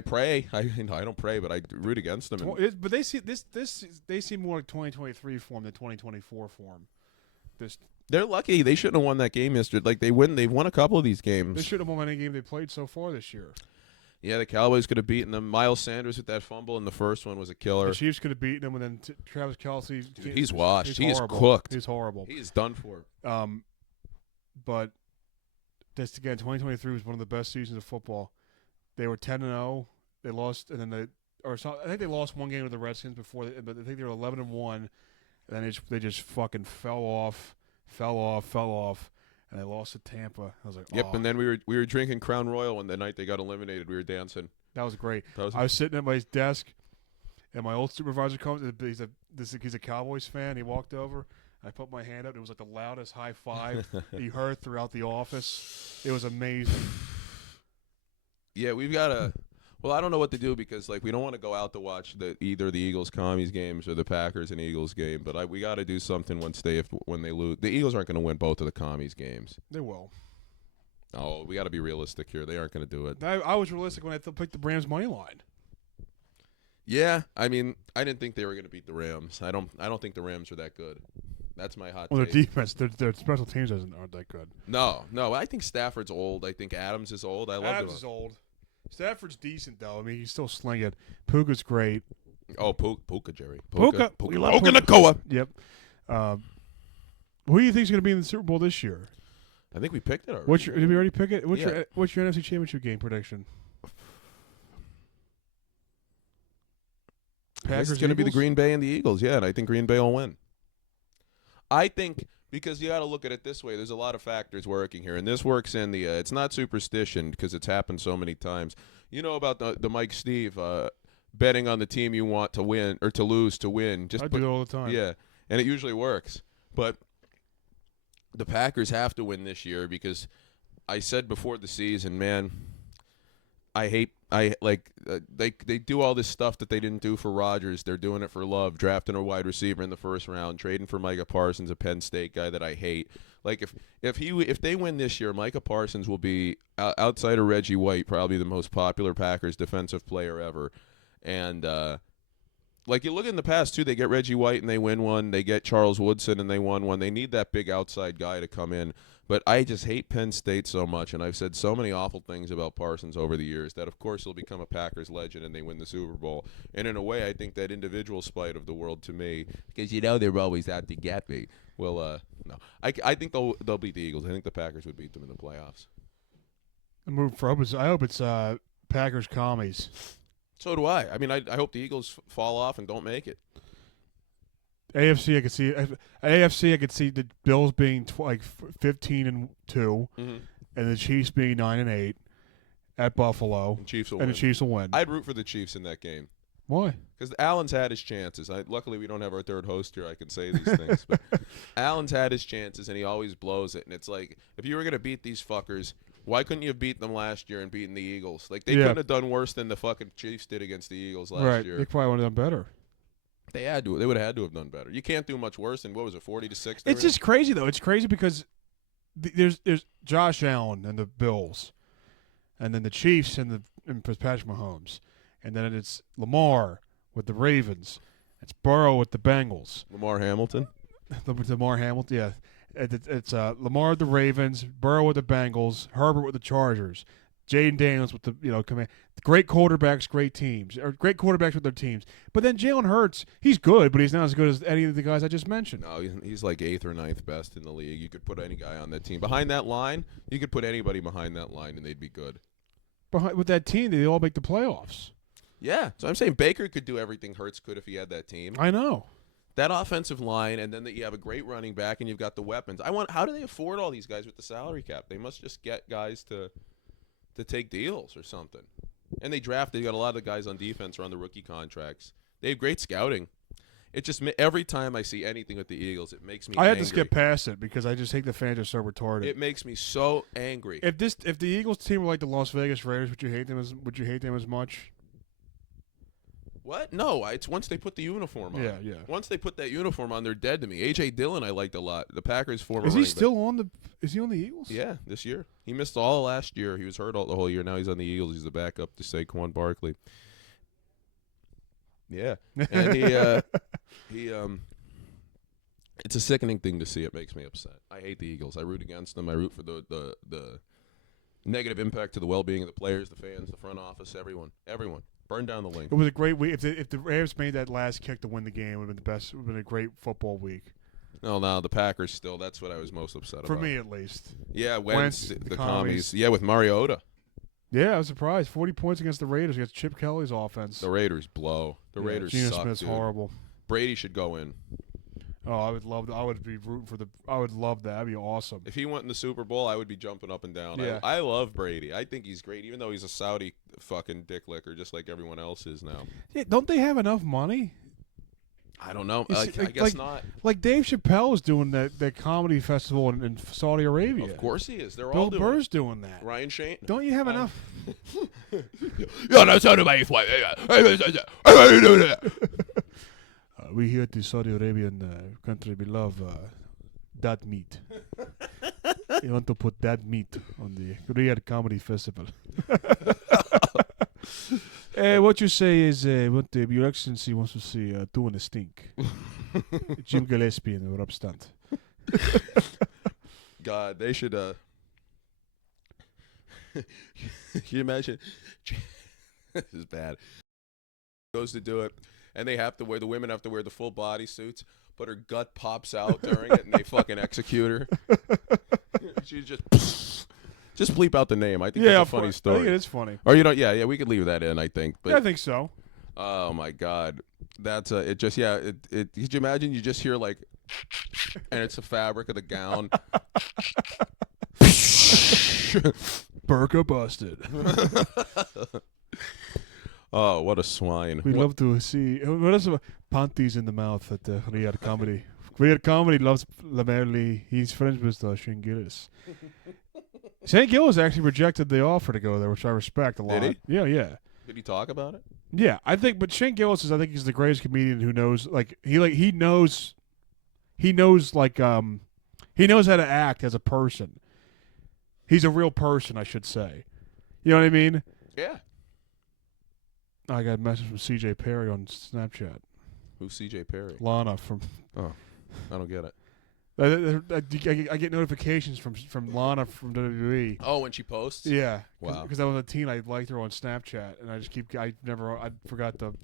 pray. I don't pray, but I root against them. But they see this. They seem more like 2023 form than 2024 form. They're lucky. They shouldn't have won that game yesterday. Like they've won a couple of these games. They shouldn't have won any game they played so far this year. Yeah, the Cowboys could have beaten them. Miles Sanders with that fumble in the first one was a killer. The Chiefs could have beaten them, and then Travis Kelce. Dude, he's washed. He's horrible. Cooked. He's horrible. He's done for. But this again, 2023 was one of the best seasons of football. They were 10-0. They lost, and then I think they lost one game to the Redskins before, but I think they were 11-1. And then they just fucking fell off, and they lost to Tampa. I was like, Yep, oh, and then we were drinking Crown Royal, and the night they got eliminated, we were dancing. that was great. That was I was sitting at my desk, and my old supervisor comes. He's a Cowboys fan. He walked over. I put my hand up. It was like the loudest high five he heard throughout the office. It was amazing. Yeah, we've got to. Well, I don't know what to do because we don't want to go out to watch either the Eagles Commies games or the Packers and Eagles game. But we got to do something when they lose. The Eagles aren't going to win both of the Commies games. They will. Oh, we got to be realistic here. They aren't going to do it. I was realistic when I picked the Rams money line. Yeah, I mean, I didn't think they were going to beat the Rams. I don't think the Rams are that good. That's my hot Well, their take. defense, their special teams aren't that good. No. I think Stafford's old. I think Adams is old. Adams is old. Stafford's decent though. I mean, he's still slinging. Puka's great. Oh, Puka, Jerry. Puka. We love Puka. Nakoa. Yep. Who do you think is going to be in the Super Bowl this year? I think we picked it already. Did we already pick it? What's Yeah. your NFC Championship game prediction? It's going to be the Green Bay and the Eagles, yeah, and I think Green Bay will win. I think because you got to look at it this way. There's a lot of factors working here, and this works in the. It's not superstition because it's happened so many times. You know about the Mike Steve betting on the team you want to win or to lose to win. I do it all the time. Yeah, and it usually works. But the Packers have to win this year because I said before the season, man, they do all this stuff that they didn't do for Rodgers. They're doing it for Love, drafting a wide receiver in the first round, trading for Micah Parsons, a Penn State guy that I hate. Like if they win this year, Micah Parsons will be outside of Reggie White probably the most popular Packers defensive player ever. And you look in the past too, they get Reggie White and they win one. They get Charles Woodson and they won one. They need that big outside guy to come in. But I just hate Penn State so much, and I've said so many awful things about Parsons over the years that, of course, he'll become a Packers legend and they win the Super Bowl. And in a way, I think that individual spite of the world to me, because they're always out to get me. Well, no, I think they'll beat the Eagles. I think the Packers would beat them in the playoffs. I hope it's Packers Commies. So do I. I mean, I hope the Eagles fall off and don't make it. AFC, I could see the Bills being 15-2, Mm-hmm. and the Chiefs being 9-8 at Buffalo, And Chiefs will and win. the Chiefs will win. I'd root for the Chiefs in that game. Why? Because Allen's had his chances. Luckily, we don't have our third host here. I can say these things. But Allen's had his chances, and he always blows it. And it's like, if you were going to beat these fuckers, why couldn't you have beat them last year and beaten the Eagles? Like, they couldn't have done worse than the fucking Chiefs did against the Eagles last year. They probably would have done better. They would have had to have done better. You can't do much worse than, what was it, 40-6? It's just crazy, though. It's crazy because there's Josh Allen and the Bills, and then the Chiefs and Patrick Mahomes, and then it's Lamar with the Ravens. It's Burrow with the Bengals. Lamar Hamilton? Lamar Hamilton, yeah. It's Lamar with the Ravens, Burrow with the Bengals, Herbert with the Chargers, Jaden Daniels with the command. Great quarterbacks, great teams, or great quarterbacks with their teams. But then Jalen Hurts, he's good, but he's not as good as any of the guys I just mentioned. No, he's like 8th or 9th best in the league. You could put any guy on that team. Behind that line, you could put anybody behind that line, and they'd be good. With that team, they all make the playoffs. Yeah, so I'm saying Baker could do everything Hurts could if he had that team. I know. That offensive line, and then you have a great running back, and you've got the weapons. How do they afford all these guys with the salary cap? They must just get guys to take deals or something. And they got a lot of the guys on defense are on the rookie contracts. They have great scouting. It just every time I see anything with the Eagles, it makes me I had angry. to skip past it because I just think the fans are so retarded. It makes me so angry. If the Eagles team were like the Las Vegas Raiders, would you hate them as much? What? No, it's once they put the uniform on. Yeah. Once they put that uniform on, they're dead to me. A.J. Dillon I liked a lot. The Packers former Is he running back. still on the Eagles? Yeah, this year. He missed all of last year. He was hurt all the whole year. Now he's on the Eagles. He's the backup to Saquon Barkley. Yeah. And he it's a sickening thing to see. It makes me upset. I hate the Eagles. I root against them. I root for the negative impact to the well-being of the players, the fans, the front office, everyone. Burn down the link. It was a great week. If the Rams made that last kick to win the game, it would have been the best. It would have been a great football week. No, the Packers still. That's what I was most upset about. For me, at least. Yeah, Wentz, the commies. Yeah, with Mariota. Yeah, I was surprised. 40 points against the Raiders against Chip Kelly's offense. The Raiders blow. The Raiders Geno suck, Smith's dude. horrible. Brady should go in. Oh, I would love that. I would be rooting for the. I would love that. That'd be awesome. If he went in the Super Bowl, I would be jumping up and down. Yeah. I love Brady. I think he's great, even though he's a Saudi fucking dick licker, just like everyone else is now. Yeah, don't they have enough money? I don't know. You I see, guess not. Like Dave Chappelle is doing that comedy festival in Saudi Arabia. Of course he is. They're Bill all doing Burr's it. doing that. Ryan Shane. Don't you have enough? We here at the Saudi Arabian country, we love that meat. You want to put that meat on the Riyadh Comedy Festival. What you say is what Your Excellency wants to see Two in a Stink. Jim Gillespie in the uppstand. God, they should. Can you imagine? This is bad. Goes to do it, and they have to wear. The women have to wear the full body suits, but her gut pops out during it, and they fucking execute her. She's just bleep out the name. I think that's a funny story. I think it is funny. Or you know, yeah, we could leave that in. I think. But Yeah, I think so. oh my God, that's it. Just Could you imagine? You just hear like, and it's the fabric of the gown. Burka busted. Oh, what a swine! We love to see. What is panties in the mouth at Riyadh Comedy? Riyadh Comedy loves Lamerly. He's friends with Shane Gillis. Shane Gillis actually rejected the offer to go there, which I respect a lot. Did he? Yeah. Did he talk about it? Yeah, I think. But Shane Gillis is, I think, he's the greatest comedian who knows. He knows how to act as a person. He's a real person, I should say. You know what I mean? Yeah. I got a message from CJ Perry on Snapchat. Who's CJ Perry? Lana from. Oh, I don't get it. I get notifications from Lana from WWE. Oh, when she posts? Yeah. Wow. Because I was a teen, I liked her on Snapchat, and I forgot the.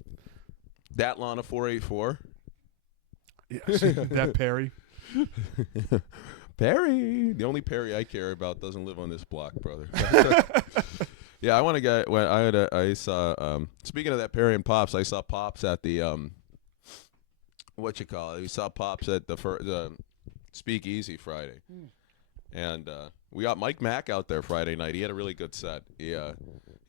That Lana 484. Yeah, that Perry. Perry. The only Perry I care about doesn't live on this block, brother. Yeah, I want to get. When I saw. Speaking of that Perry and Pops, I saw Pops at the what you call it? We saw Pops at the Speakeasy Friday, and we got Mike Mack out there Friday night. He had a really good set. He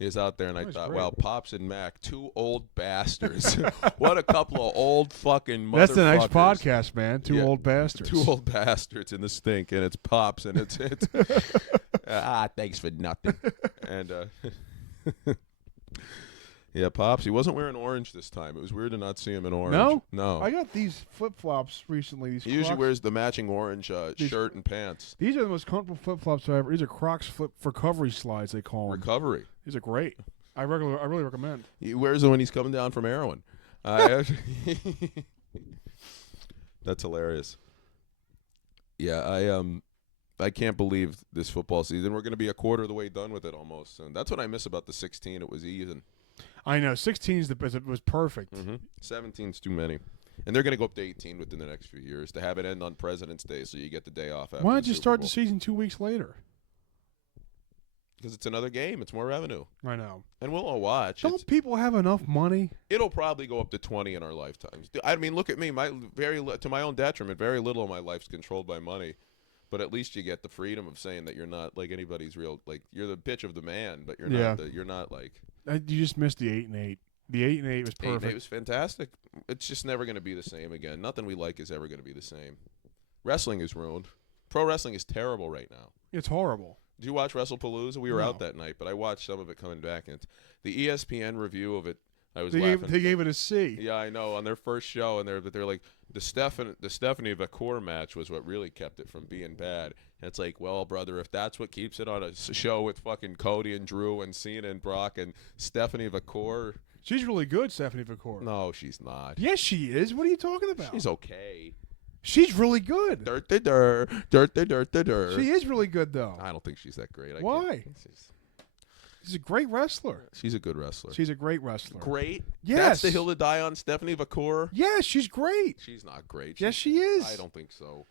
was out there, and I thought, wow, Pops and Mac, two old bastards. What a couple of old fucking motherfuckers. That's the next podcast, man. Two old bastards. Two old bastards in the stink, and it's Pops, and it's thanks for nothing. And yeah, Pops, he wasn't wearing orange this time. It was weird to not see him in orange. No. I got these flip-flops recently. He usually wears the matching orange shirt and pants. These are the most comfortable flip-flops I've ever. These are Crocs flip for recovery slides, they call them. Recovery. These are great. I really recommend. He wears them when he's coming down from heroin. That's hilarious. Yeah, I can't believe this football season. We're going to be a quarter of the way done with it almost. And that's what I miss about the 16. It was even. I know. 16 was perfect. 17's too many. And they're going to go up to 18 within the next few years to have it end on President's Day so you get the day off after Why don't you Super start Bowl. the season 2 weeks later? Because it's another game. It's more revenue. I know. And we'll all watch. Don't people have enough money? It'll probably go up to 20 in our lifetimes. I mean, look at me. To my own detriment, very little of my life's controlled by money. But at least you get the freedom of saying that you're not like anybody's real. Like you're the bitch of the man, but you're not. You're not like. You just missed the 8-8. The 8-8 was perfect. 8-8 was fantastic. It's just never going to be the same again. Nothing we like is ever going to be the same. Wrestling is ruined. Pro wrestling is terrible right now. It's horrible. Did you watch WrestlePalooza? We were No. out that night, but I watched some of it coming back. And the ESPN review of it, I was laughing. They gave it a C. Yeah, I know. On their first show, and they're like the Stephanie Vacour match was what really kept it from being bad. And it's like, well, brother, if that's what keeps it on a show with fucking Cody and Drew and Cena and Brock and Stephanie Vacour. She's really good, Stephanie Vacour. No, she's not. Yes, she is. What are you talking about? She's okay. She's really good. Dirt the dirt, dirt the dirt the dirt. She is really good, though. I don't think she's that great. Why? She's a great wrestler. She's a good wrestler. She's a great wrestler. Great? Yes. That's the hill to die on, Stephanie Vacour? Yes, she's great. She's not great. Yes, she is. I don't think so.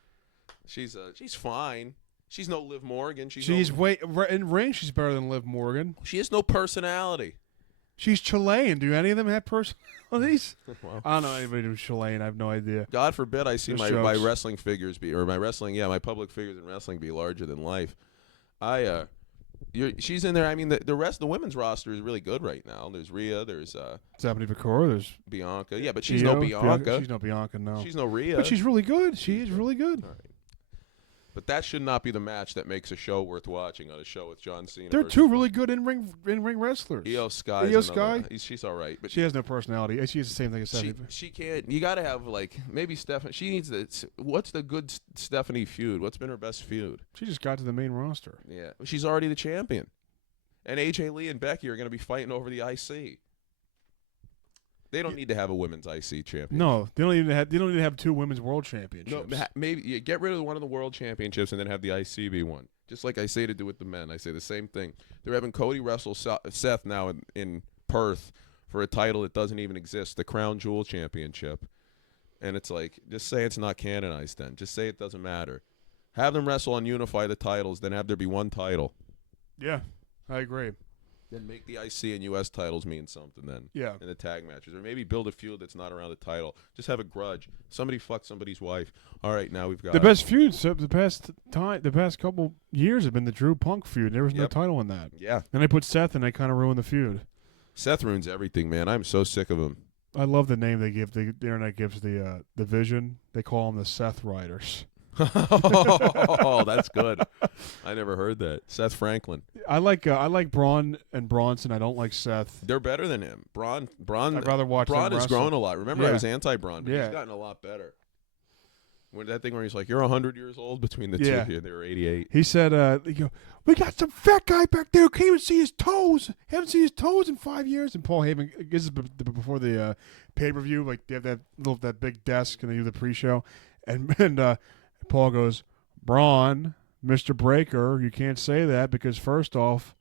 She's fine. She's no Liv Morgan. In ring. She's better than Liv Morgan. She has no personality. She's Chilean. Do any of them have personalities? Well, I don't know anybody who's Chilean. I have no idea. God forbid I see There's my jokes. wrestling figures be, or my public figures in wrestling be larger than life. She's in there. I mean, the rest of the women's roster is really good right now. There's Rhea. There's Stephanie Victoria. There's Bianca. Yeah, but she's Io. no Bianca. She's no Bianca. No. She's no Rhea. But she's really good. She is really good. All right. But that should not be the match that makes a show worth watching on a show with John Cena. They're versus two really good in ring wrestlers. Io Sky. Io Sky? She's all right, but She has no personality. She has the same thing as Stephanie. she can't. You got to have like maybe Stephanie. She needs what's the good Stephanie feud? What's been her best feud? She just got to the main roster. Yeah, she's already the champion. And AJ Lee and Becky are going to be fighting over the IC. They don't need to have a women's IC champion. No, they don't even have two women's world championships. No, maybe get rid of one of the world championships and then have the IC be one. Just like I say to do with the men. I say the same thing. They're having Cody wrestle Seth now in Perth for a title that doesn't even exist, the Crown Jewel Championship. And it's like, just say it's not canonized then. Just say it doesn't matter. Have them wrestle and unify the titles, then have there be one title. Yeah, I agree. Then make the IC and US titles mean something then. Yeah. In the tag matches. Or maybe build a feud that's not around the title. Just have a grudge. Somebody fucked somebody's wife. All right, now we've got The best feuds the past couple years have been the Drew Punk feud. There was no Yep. title in that. Yeah. Then they put Seth and they kind of ruined the feud. Seth ruins everything, man. I'm so sick of him. I love the name they give. The internet gives the Vision. They call them the Seth Riders. Oh, that's good. I never heard that. Seth Franklin. I like Braun and Bronson. I don't like Seth. They're better than him. Braun I'd rather watch Braun them has wrestle. grown a lot. Remember, I Yeah. was anti-Braun, but Yeah. he's gotten a lot better. When that thing where he's like, you're 100 years old between the Yeah. two. They were 88. He said, we got some fat guy back there who can't even see his toes. Haven't seen his toes in 5 years. And Paul Heyman, this is before the pay-per-view, like they have that big desk and they do the pre-show. And Paul goes, Braun, Mr. Breaker, you can't say that because first off,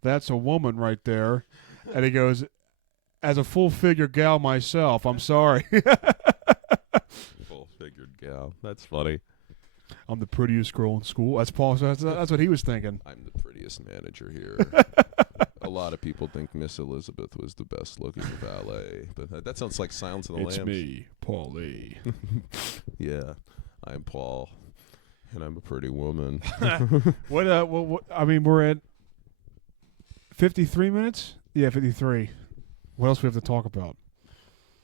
that's a woman right there. And he goes, as a full-figure gal myself, I'm sorry. Full-figured gal. That's funny. I'm the prettiest girl in school. That's Paul. That's what he was thinking. I'm the prettiest manager here. A lot of people think Miss Elizabeth was the best-looking valet, but that sounds like Silence of the It's Lambs. me, Paul Lee. Yeah, I'm Paul, and I'm a pretty woman. What? I mean, we're at 53 minutes. Yeah, 53. What else we have to talk about?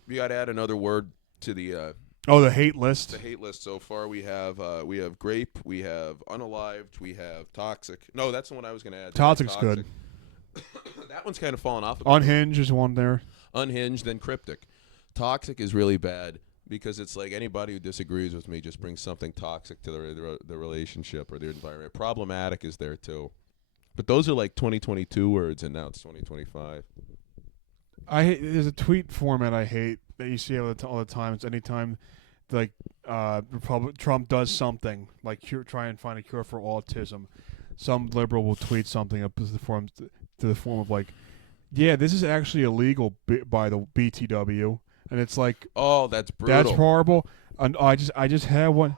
We got to add another word to the The hate list. hate list. So far, we have grape, we have unalived, we have toxic. No, that's the one I was going to add. Toxic's good. That one's kind of fallen off. A bit. Unhinged is one there. Unhinged, then cryptic. Toxic is really bad because it's like anybody who disagrees with me just brings something toxic to the relationship or the environment. Problematic is there too. But those are like 2022 words, and now it's 2025. There's a tweet format I hate that you see all the time. It's anytime, like Trump does something like try and find a cure for autism. Some liberal will tweet something up to the form of like, yeah, this is actually illegal by the BTW, and it's like, Oh, that's brutal. that's horrible. And I just had one.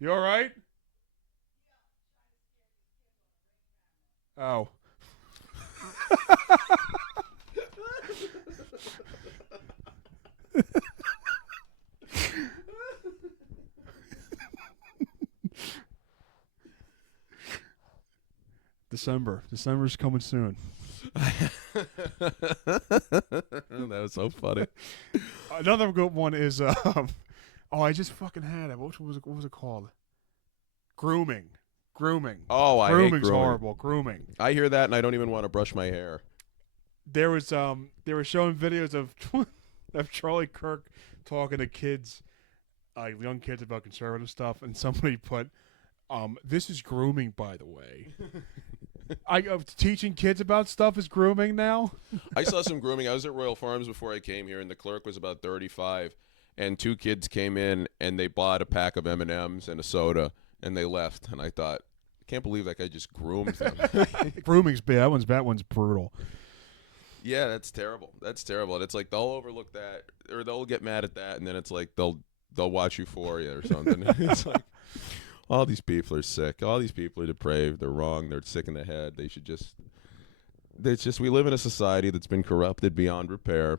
You all right? Oh. December's coming soon. That was so funny. Another good one is I just fucking had it. What was it called? Grooming. Oh, I hate Grooming's grooming. horrible. Grooming. I hear that, and I don't even want to brush my hair. There was they were showing videos of Charlie Kirk talking to kids, young kids about conservative stuff, and somebody put, this is grooming, by the way. Teaching kids about stuff is grooming now. I saw some grooming. I was at Royal Farms before I came here, and the clerk was about 35, and two kids came in, and they bought a pack of M&Ms and a soda, and they left. And I thought, I can't believe that guy just groomed them. Grooming's bad. That one's brutal. Yeah, that's terrible. That's terrible. And it's like they'll overlook that, or they'll get mad at that, and then it's like they'll watch Euphoria or something. It's like, all these people are sick. All these people are depraved. They're wrong. They're sick in the head. They should just it's just we live in a society that's been corrupted beyond repair.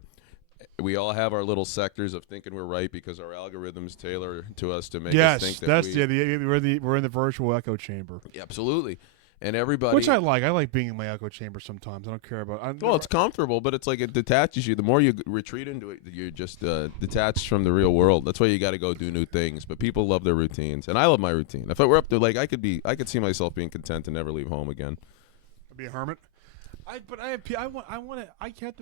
We all have our little sectors of thinking we're right because our algorithms tailor to us to make us think that we're in the virtual echo chamber. Absolutely. And everybody, Which I like. I like being in my echo chamber sometimes. I don't care about. Well, it's comfortable, but it's like it detaches you. The more you retreat into it, you're just detached from the real world. That's why you got to go do new things. But people love their routines, and I love my routine. If I were up to I could see myself being content to never leave home again. Be a hermit. I have to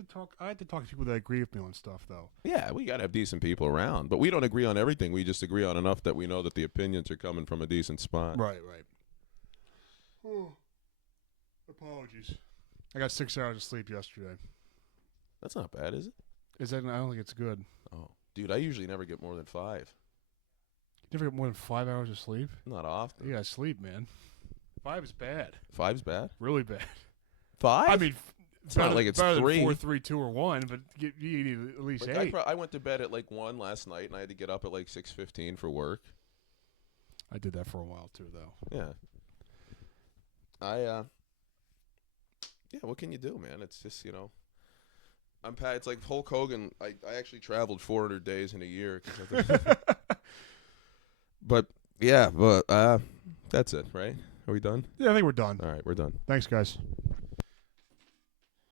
talk to people that agree with me on stuff though. Yeah, we got to have decent people around, but we don't agree on everything. We just agree on enough that we know that the opinions are coming from a decent spot. Right. Oh, apologies. I got 6 hours of sleep yesterday. That's not bad, is it? Is that? I don't think it's good. Oh, dude, I usually never get more than 5. You never get more than 5 hours of sleep? Not often. You gotta sleep, man. 5 is bad. 5's bad. Really bad. 5? I mean, it's not like it's 3. Than 4, 3, 2, or 1, but you need at least 8. I went to bed at like 1 last night, and I had to get up at like 6:15 for work. I did that for a while too, though. Yeah. Yeah, what can you do, man? It's just, it's like Hulk Hogan. I actually traveled 400 days in a year. But that's it, right? Are we done? Yeah, I think we're done. All right, we're done. Thanks, guys.